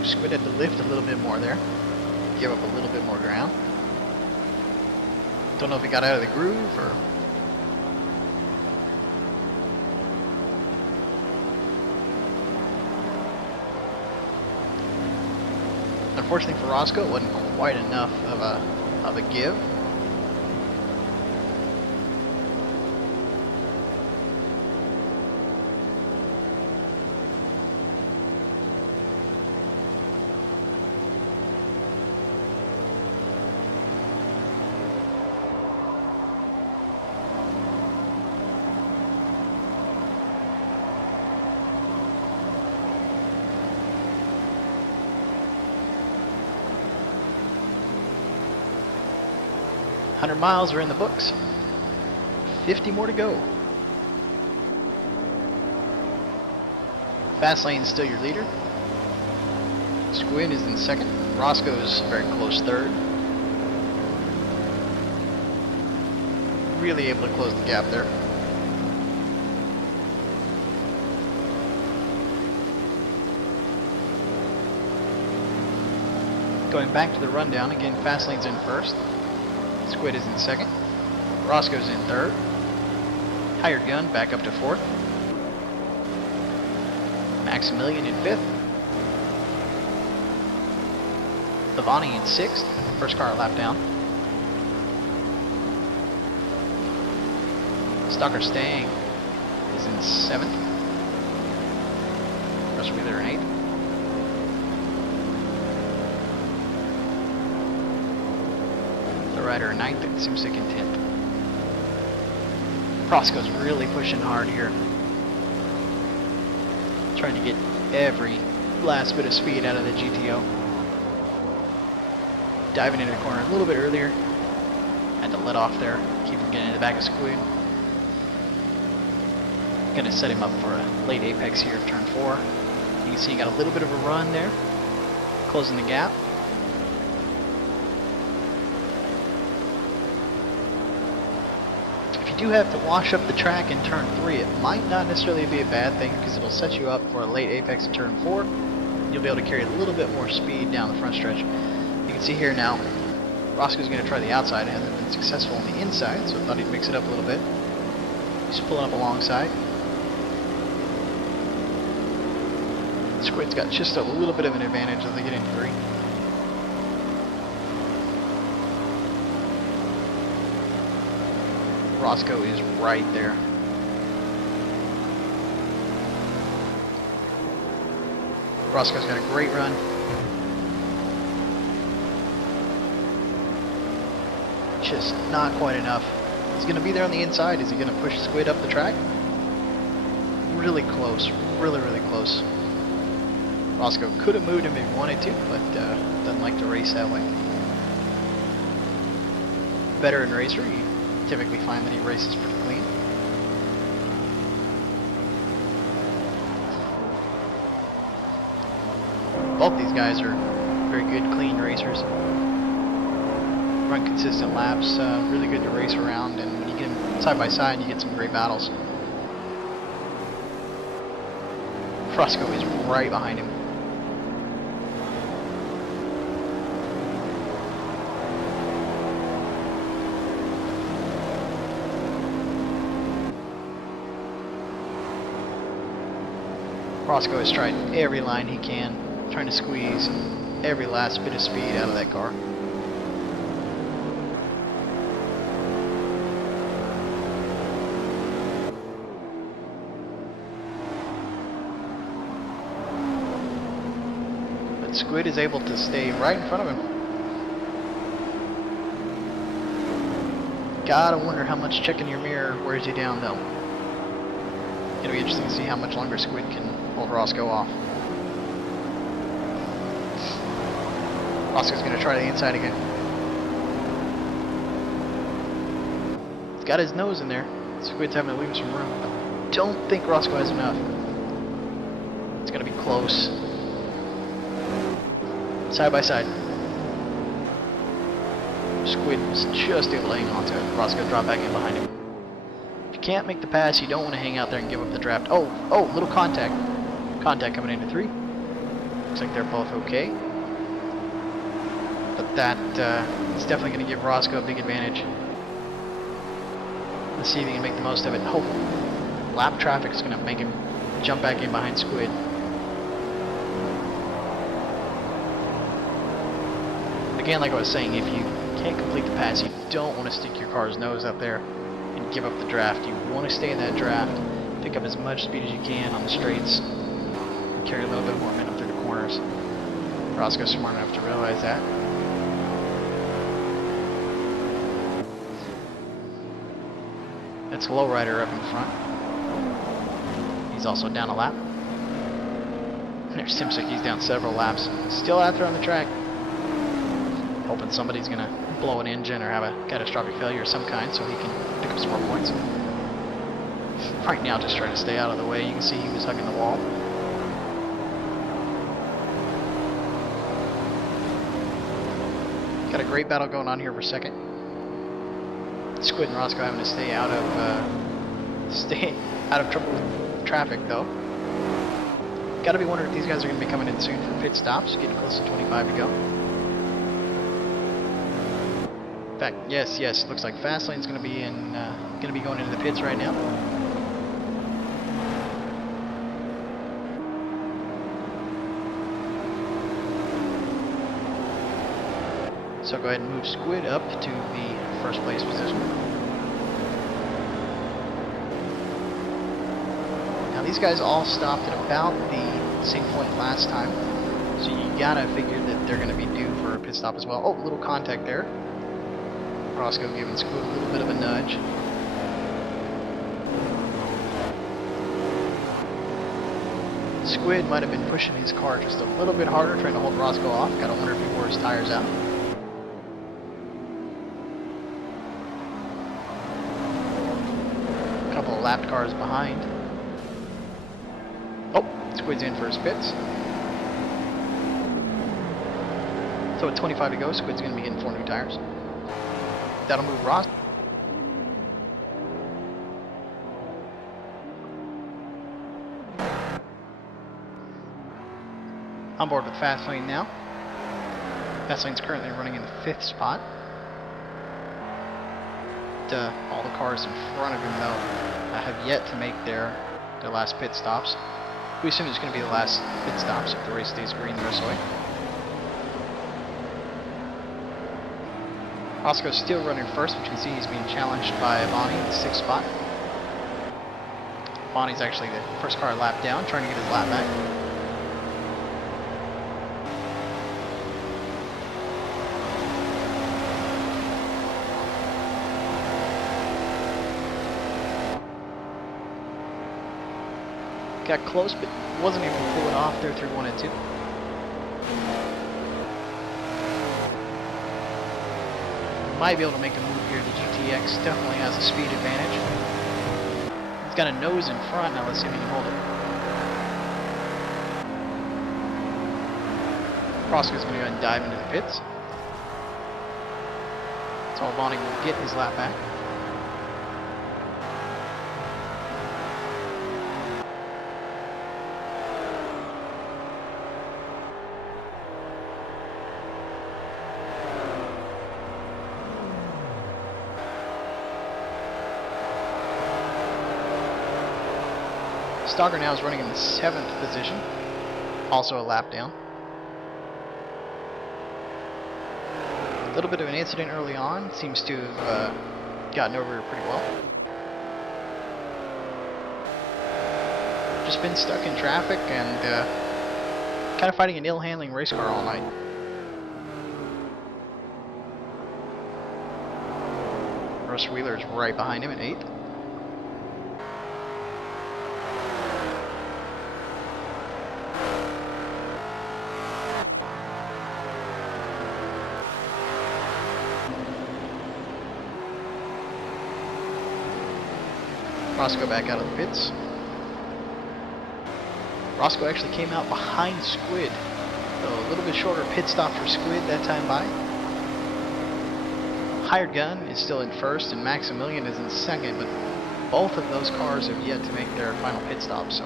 Ooh, Squid had to lift a little bit more there. Give up a little bit more ground. Don't know if he got out of the groove or... Unfortunately for Roscoe, it wasn't quite enough of a give. Miles are in the books. 50 more to go. Fast lane's still your leader. Squid is in second. Roscoe's very close third. Really able to close the gap there. Going back to the rundown, again, fast lane's in first. Squid is in second. Roscoe's in third. Hired Gun back up to fourth. Maximilian in fifth. Lavani in sixth. First car a lap down. Stalker Stang is in seventh. Russ Wheeler in eighth. Rider in ninth and Simsik in 10th. Roscoe's really pushing hard here. Trying to get every last bit of speed out of the GTO. Diving into the corner a little bit earlier. Had to let off there. Keep him getting in the back of Squid. Gonna set him up for a late apex here of turn 4. You can see he got a little bit of a run there. Closing the gap. You do have to wash up the track in turn 3. It might not necessarily be a bad thing because it'll set you up for a late apex in turn 4. You'll be able to carry a little bit more speed down the front stretch. You can see here now, Roscoe's going to try the outside. Hasn't been successful on the inside, so I thought he'd mix it up a little bit. He's pulling up alongside. Squid's got just a little bit of an advantage as they get into 3. Roscoe is right there. Roscoe's got a great run. Just not quite enough. He's going to be there on the inside. Is he going to push Squid up the track? Really close. Really, really close. Roscoe could have moved him if he wanted to, but doesn't like to race that way. Veteran racer, you typically find that he races pretty clean. Both these guys are very good, clean racers. Run consistent laps, really good to race around, and when you get them side by side, you get some great battles. Roscoe is right behind him. Roscoe has tried every line he can, trying to squeeze every last bit of speed out of that car. But Squid is able to stay right in front of him. Gotta wonder how much checking your mirror wears you down though. It'll be interesting to see how much longer Squid can hold Roscoe off. Roscoe's going to try the inside again. He's got his nose in there. Squid's having to leave him some room. I don't think Roscoe has enough. It's going to be close. Side by side. Squid was just able to hang on to it. Roscoe dropped back in behind him. If you can't make the pass, you don't want to hang out there and give up the draft. Oh, little contact. Contact coming into 3. Looks like they're both okay. But that is definitely going to give Roscoe a big advantage. Let's see if he can make the most of it. Hope lap traffic is going to make him jump back in behind Squid. Again, like I was saying, if you can't complete the pass, you don't want to stick your car's nose up there and give up the draft. You want to stay in that draft, pick up as much speed as you can on the straights, and carry a little bit more momentum through the corners. Roscoe's smart enough to realize that. That's Lowrider up in front. He's also down a lap. There's Simsik, he's down several laps. Still out there on the track. Hoping somebody's going to blow an engine or have a catastrophic failure of some kind so he can pick up some more points. Right now, just trying to stay out of the way. You can see he was hugging the wall. Got a great battle going on here for second. Squid and Roscoe having to stay out of trouble with traffic though. Got to be wondering if these guys are going to be coming in soon for pit stops. Getting close to 25 to go. In fact, yes, looks like Fastlane's going to be going into the pits right now. So go ahead and move Squid up to the first place position. Now these guys all stopped at about the same point last time, so you gotta figure that they're going to be due for a pit stop as well. Oh, little contact there. Roscoe giving Squid a little bit of a nudge. Squid might have been pushing his car just a little bit harder, trying to hold Roscoe off. Gotta wonder if he wore his tires out. A couple of lapped cars behind. Oh, Squid's in for his pits. So at 25 to go, Squid's going to be getting 4 new tires. That'll move Ross. On board with Fastlane now. Fastlane's currently running in the 5th spot. All the cars in front of him, though, have yet to make their last pit stops. We assume it's going to be the last pit stops if the race stays green the rest of the way. Roscoe's still running first, which you can see he's being challenged by Bonnie in the 6th spot. Bonnie's actually the first car lap down, trying to get his lap back. Got close, but wasn't able to pull it off there through 1 and 2. Might be able to make a move here. The GTX definitely has a speed advantage. He's got a nose in front. Now let's see if he can hold it. Roscoe's going to go ahead and dive into the pits. So Bonnie will get his lap back. Stogger now is running in the 7th position, also a lap down. A little bit of an incident early on, seems to have gotten over pretty well. Just been stuck in traffic and kind of fighting an ill-handling race car all night. Russ Wheeler is right behind him in 8th. Roscoe back out of the pits. Roscoe actually came out behind Squid, so a little bit shorter pit stop for Squid that time by. Hired Gun is still in 1st and Maximilian is in 2nd, but both of those cars have yet to make their final pit stop, so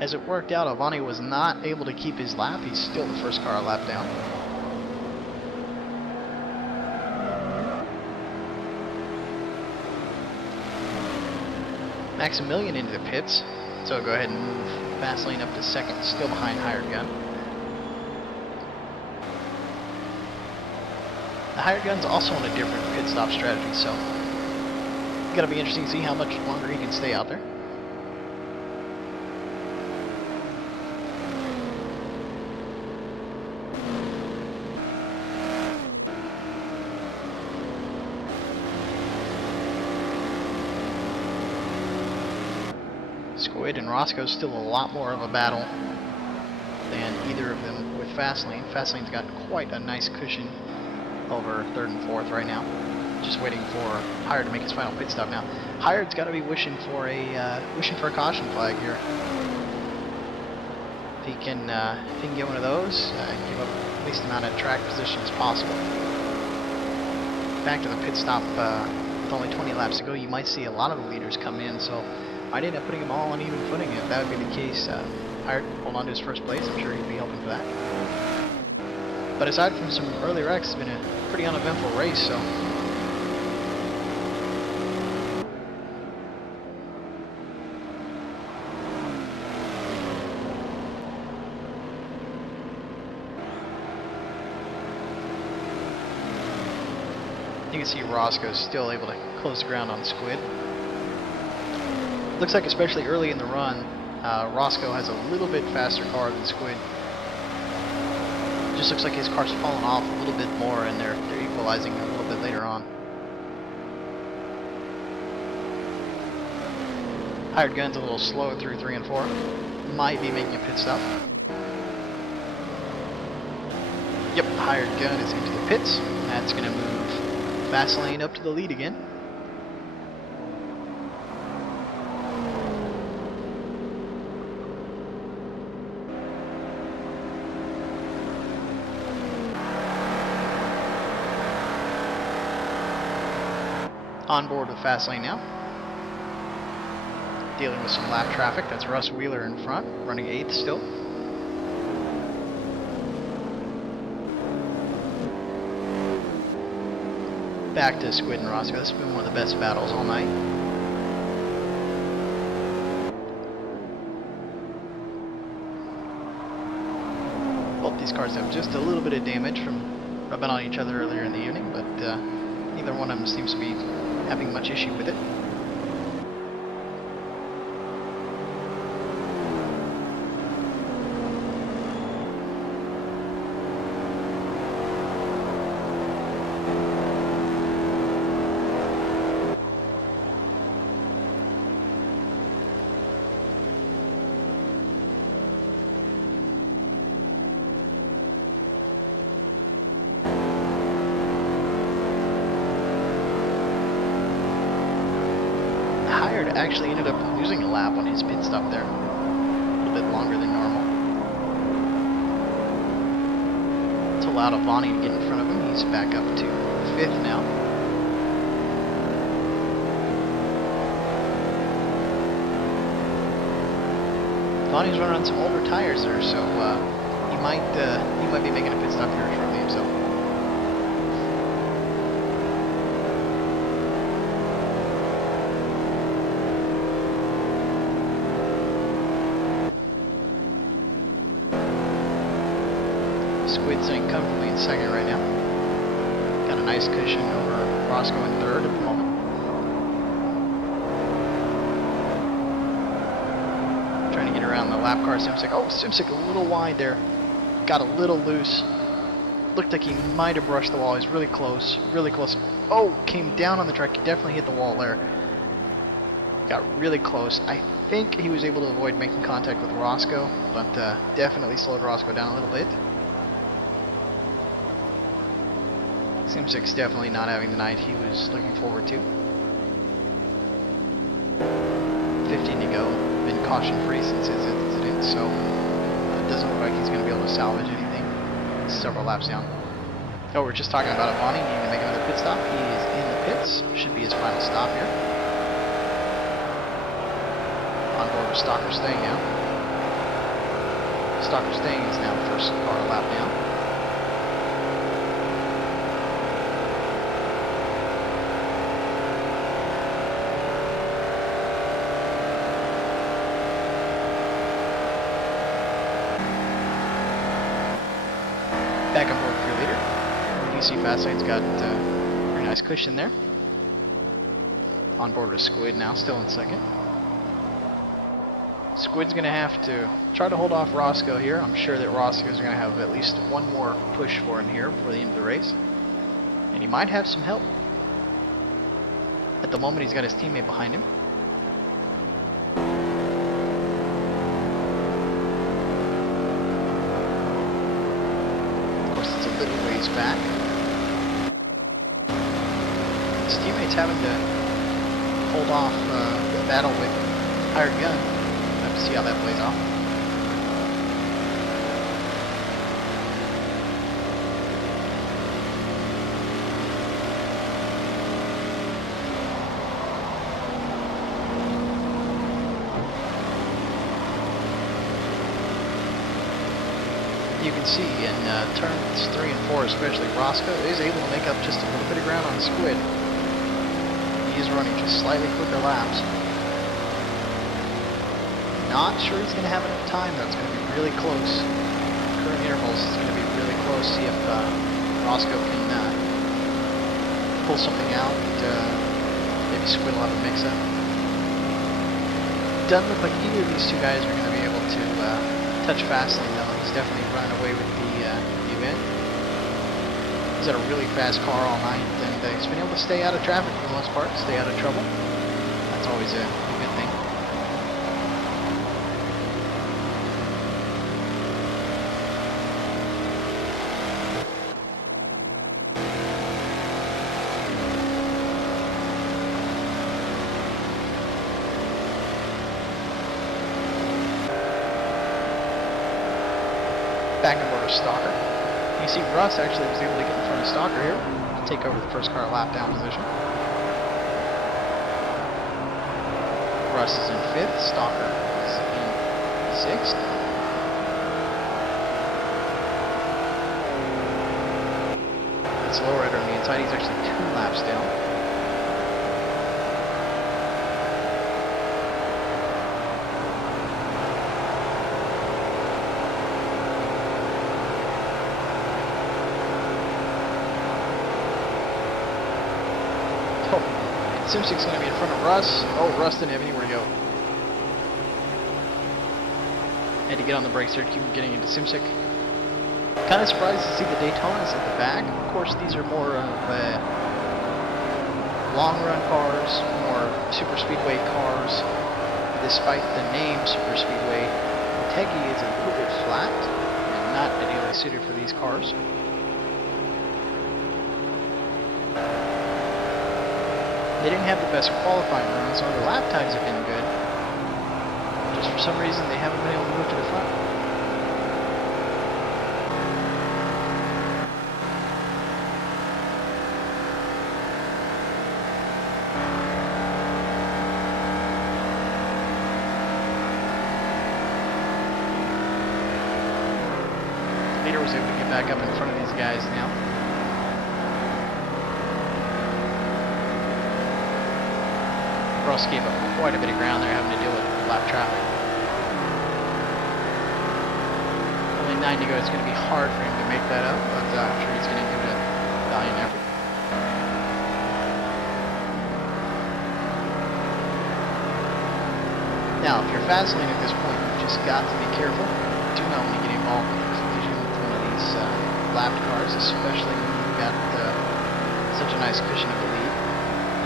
As it worked out, Avani was not able to keep his lap. He's still the first car a lap down. Maximilian into the pits, so go ahead and move Vaseline up to second, still behind Hired Gun. The Hired Gun's also on a different pit stop strategy, so it's gonna be interesting to see how much longer he can stay out there. Squid and Roscoe still a lot more of a battle than either of them with Vaseline. Vaseline's got quite a nice cushion over third and fourth right now. Just waiting for Hired to make his final pit stop now. Hired's got to be wishing for a caution flag here. If he can get one of those, give up the least amount of track position as possible. Back to the pit stop with only 20 laps to go. You might see a lot of the leaders come in, so I'd end up putting them all on even footing. If that would be the case, Hired hold on to his first place. I'm sure he'd be hoping for that. But aside from some early wrecks, it's been a pretty uneventful race, so. You can see Roscoe's still able to close the ground on Squid. Looks like especially early in the run, Roscoe has a little bit faster car than Squid. Just looks like his car's fallen off a little bit more, and they're equalizing a little bit later on. Hired Gun's a little slow through 3 and 4. Might be making a pit stop. Yep, Hired Gun is into the pits. That's going to move Vaseline up to the lead again. On board with Fastlane now. Dealing with some lap traffic. That's Russ Wheeler in front, running 8th still. Back to Squid and Roscoe. This has been one of the best battles all night. Both these cars have just a little bit of damage from rubbing on each other earlier in the evening, but neither one of them seems to be having much issue with it. Actually ended up losing a lap on his pit stop there. A little bit longer than normal. It's allowed Avani to get in front of him. He's back up to 5th now. Avani's running on some older tires there, so he might be making a pit stop here shortly himself. Squid sitting comfortably in second right now. Got a nice cushion over Roscoe in third at the moment. Trying to get around the lap car. Simsic. Oh, Simsic a little wide there. Got a little loose. Looked like he might have brushed the wall. He's really close. Really close. Oh, came down on the track. He definitely hit the wall there. Got really close. I think he was able to avoid making contact with Roscoe, but definitely slowed Roscoe down a little bit. Simsic's definitely not having the night he was looking forward to. 15 to go. Been caution-free since his incident, so it doesn't look like he's going to be able to salvage anything. Several laps down. Oh, we're just talking about Avani needing to make another pit stop. He is in the pits. Should be his final stop here. On board with Stalker staying now. Stalker staying is now first car lap down. Back on board crew leader. You see Fastlane's got a very nice cushion there. On board with Squid now, still in second. Squid's going to have to try to hold off Roscoe here. I'm sure that Roscoe's going to have at least one more push for him here before the end of the race. And he might have some help. At the moment, he's got his teammate behind him. Of course, it's a little ways back. His teammate's having to hold off the battle with hired gun. We'll have to see how that plays off. You can see in turns 3 and 4 especially, Roscoe is able to make up just a little bit of ground on Squid. He is running just slightly quicker laps. Not sure he's going to have enough time though. It's going to be really close. Current intervals is going to be really close. See if Roscoe can pull something out. Maybe Squid will have a mix-up. Doesn't look like either of these two guys are going to be able to touch Fastlane though. He's definitely running away with the event. He's had a really fast car all night, and he's been able to stay out of traffic for the most part, stay out of trouble. That's always a good thing. Back on board with Stalker. You see Russ actually was able to get in front of Stalker here, take over the first car lap down position. Russ is in 5th, Stalker is in 6th. That's Lowrider on the inside, he's actually 2 laps down. Simsik's going to be in front of Russ. Oh, Russ didn't have anywhere to go. Had to get on the brakes there to keep him getting into Simsik. Kind of surprised to see the Daytonas at the back. Of course, these are more of long run cars, more super speedway cars. Despite the name super speedway, Teki is a little bit flat and not ideally suited for these cars. They didn't have the best qualifying runs, so their lap times have been good. Just for some reason, they haven't been able to move to the front. Leader was able to get back up in front of these guys now. Russ gave up quite a bit of ground there, having to deal with lap traffic. Only 9 to go. It's going to be hard for him to make that up, but I'm sure he's going to give it a valiant effort. Now, if you're Fastlane at this point, you've just got to be careful. Do not want to get involved with a collision with one of these lapped cars, especially when you've got such a nice cushion of the lead.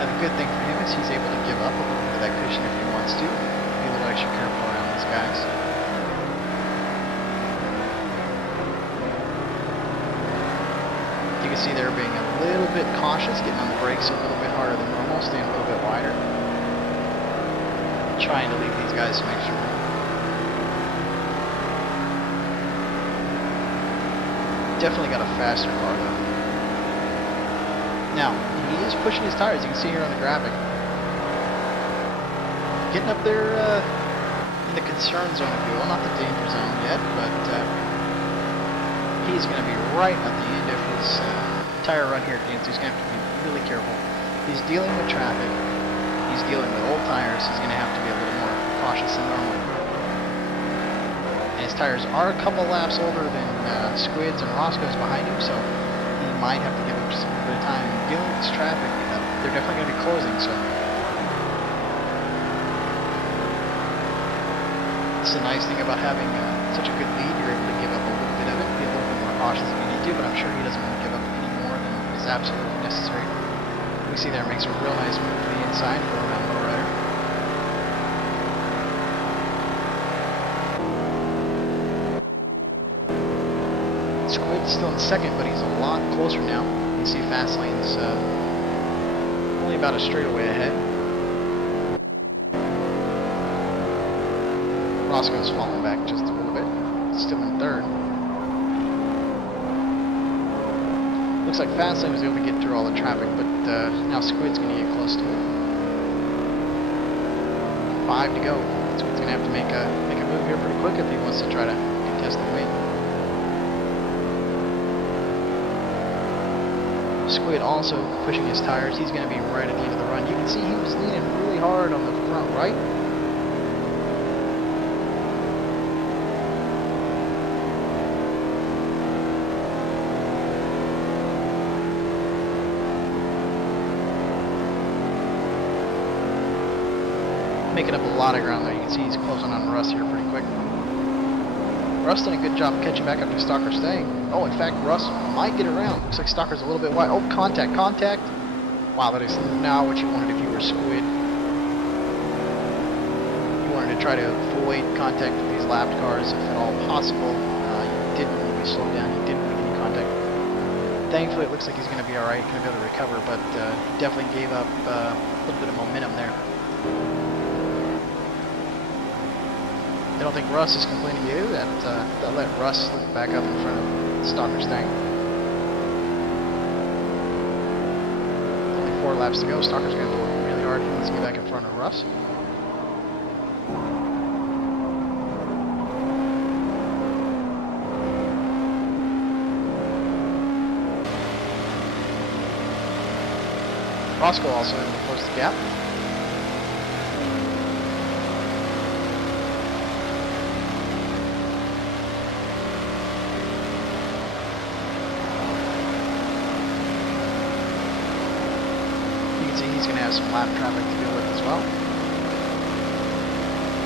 Now the good thing for him is he's able to give up a little bit of that cushion if he wants to. Be a little extra careful around these guys. You can see they're being a little bit cautious, getting on the brakes a little bit harder than normal, staying a little bit wider. Trying to leave these guys some extra room. Definitely got a faster car though. Now, he is pushing his tires, you can see here on the graphic. Getting up there in the concern zone of fuel, not the danger zone yet, but he's going to be right at the end of his tire run here at the end, so he's going to have to be really careful. He's dealing with traffic, he's dealing with old tires, he's going to have to be a little more cautious than normal. And his tires are a couple laps older than Squid's and Roscoe's behind him, so he might have to give him just a little bit of time. Dealing with this traffic, they're definitely going to be closing, so this is the nice thing about having such a good lead. You're able to give up a little bit of it, be a little bit more cautious if you need to, but I'm sure he doesn't want to give up any more than is absolutely necessary. We see there makes a real nice move to the inside, go around the rider. Squid's still in second, but he's a lot closer now. You can see Fastlane's only about a straightaway ahead. Roscoe's falling back just a little bit. Still in third. Looks like Fastlane was able to get through all the traffic, but now Squid's going to get close to it. 5 to go. Squid's going to have to make a move here pretty quick if he wants to try to contest the win. Squid also pushing his tires. He's going to be right at the end of the run. You can see he was leaning really hard on the front right. Making up a lot of ground there. You can see he's closing on Russ here pretty quick. Russ did a good job catching back after Stalker staying. Oh, in fact, Russ might get around. Looks like Stalker's a little bit wide. Oh, contact. Wow, that is not what you wanted if you were Squid. You wanted to try to avoid contact with these lapped cars if at all possible. You didn't really slow down. You didn't make any contact. Thankfully, it looks like he's going to be alright. Going to be able to recover, but definitely gave up a little bit of momentum there. I don't think Russ is complaining to you that let Russ slip back up in front of Stalker's thing. Only 4 laps to go. Stalker's going to work really hard. He wants to get back in front of Russ. Roscoe also able to close the gap. He's going to have some lap traffic to deal with as well.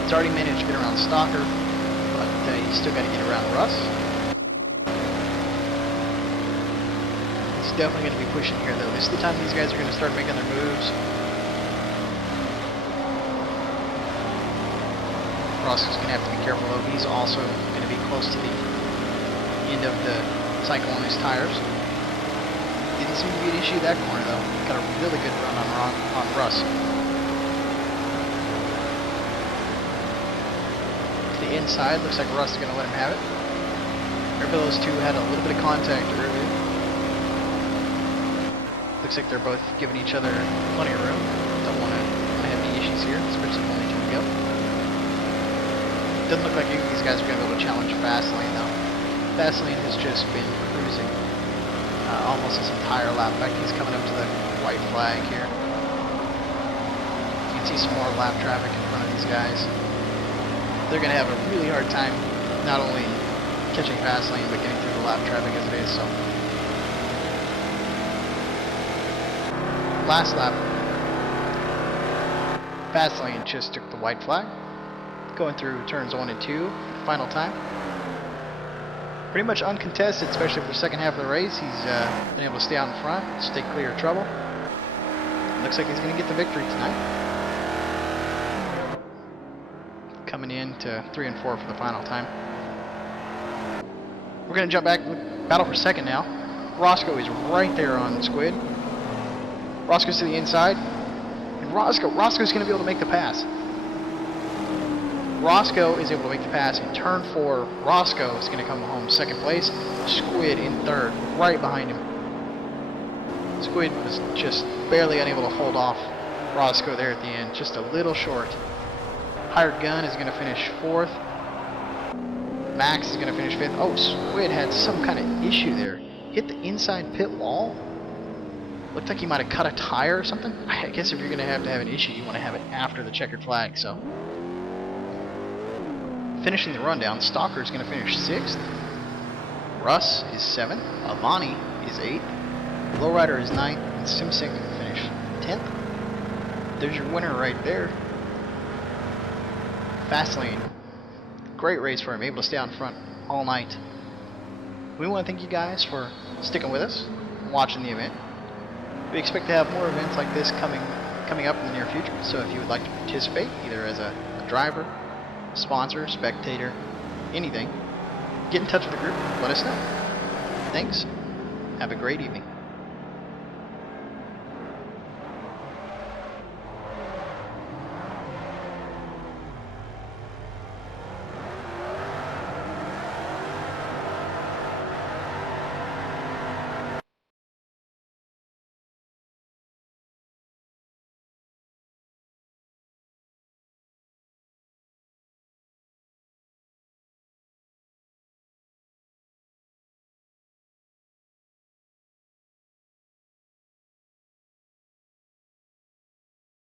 He's already managed to get around Stalker, but he's still got to get around Russ. He's definitely going to be pushing here, though. This is the time these guys are going to start making their moves. Russ is going to have to be careful, though. He's also going to be close to the end of the cycle on his tires. Didn't seem to be an issue that corner, though. Got a really good run on Russ. To the inside, looks like Russ is going to let him have it. Remember those two had a little bit of contact earlier. Looks like they're both giving each other plenty of room. Don't want to have any issues here, especially with only 2 to go. Doesn't look like these guys are going to be able to challenge Fastlane, though. Fastlane has just been cruising. Almost his entire lap. In fact, he's coming up to the white flag here. You can see some more lap traffic in front of these guys. They're going to have a really hard time not only catching Fastlane, but getting through the lap traffic as it is. So, last lap, Fastlane just took the white flag, going through turns 1 and 2 final time. Pretty much uncontested, especially for the second half of the race. He's been able to stay out in front, stay clear of trouble. Looks like he's going to get the victory tonight. Coming in to 3 and 4 for the final time. We're going to jump back, battle for second now. Roscoe is right there on Squid. Roscoe's to the inside. And Roscoe's going to be able to make the pass. Roscoe is able to make the pass in turn 4. Roscoe is going to come home second place. Squid in third, right behind him. Squid was just barely unable to hold off Roscoe there at the end, just a little short. Hired Gun is going to finish 4th. Max is going to finish 5th. Oh, Squid had some kind of issue there. Hit the inside pit wall. Looked like he might have cut a tire or something. I guess if you're going to have an issue, you want to have it after the checkered flag. So, finishing the rundown, Stalker is going to finish 6th. Russ is 7th. Avani is 8th. Lowrider is 9th. And SimSync will finish 10th. There's your winner right there. Fastlane. Great race for him. Able to stay out in front all night. We want to thank you guys for sticking with us, watching the event. We expect to have more events like this coming up in the near future. So if you would like to participate, either as a driver, sponsor, spectator, anything, get in touch with the group. Let us know. Thanks. Have a great evening.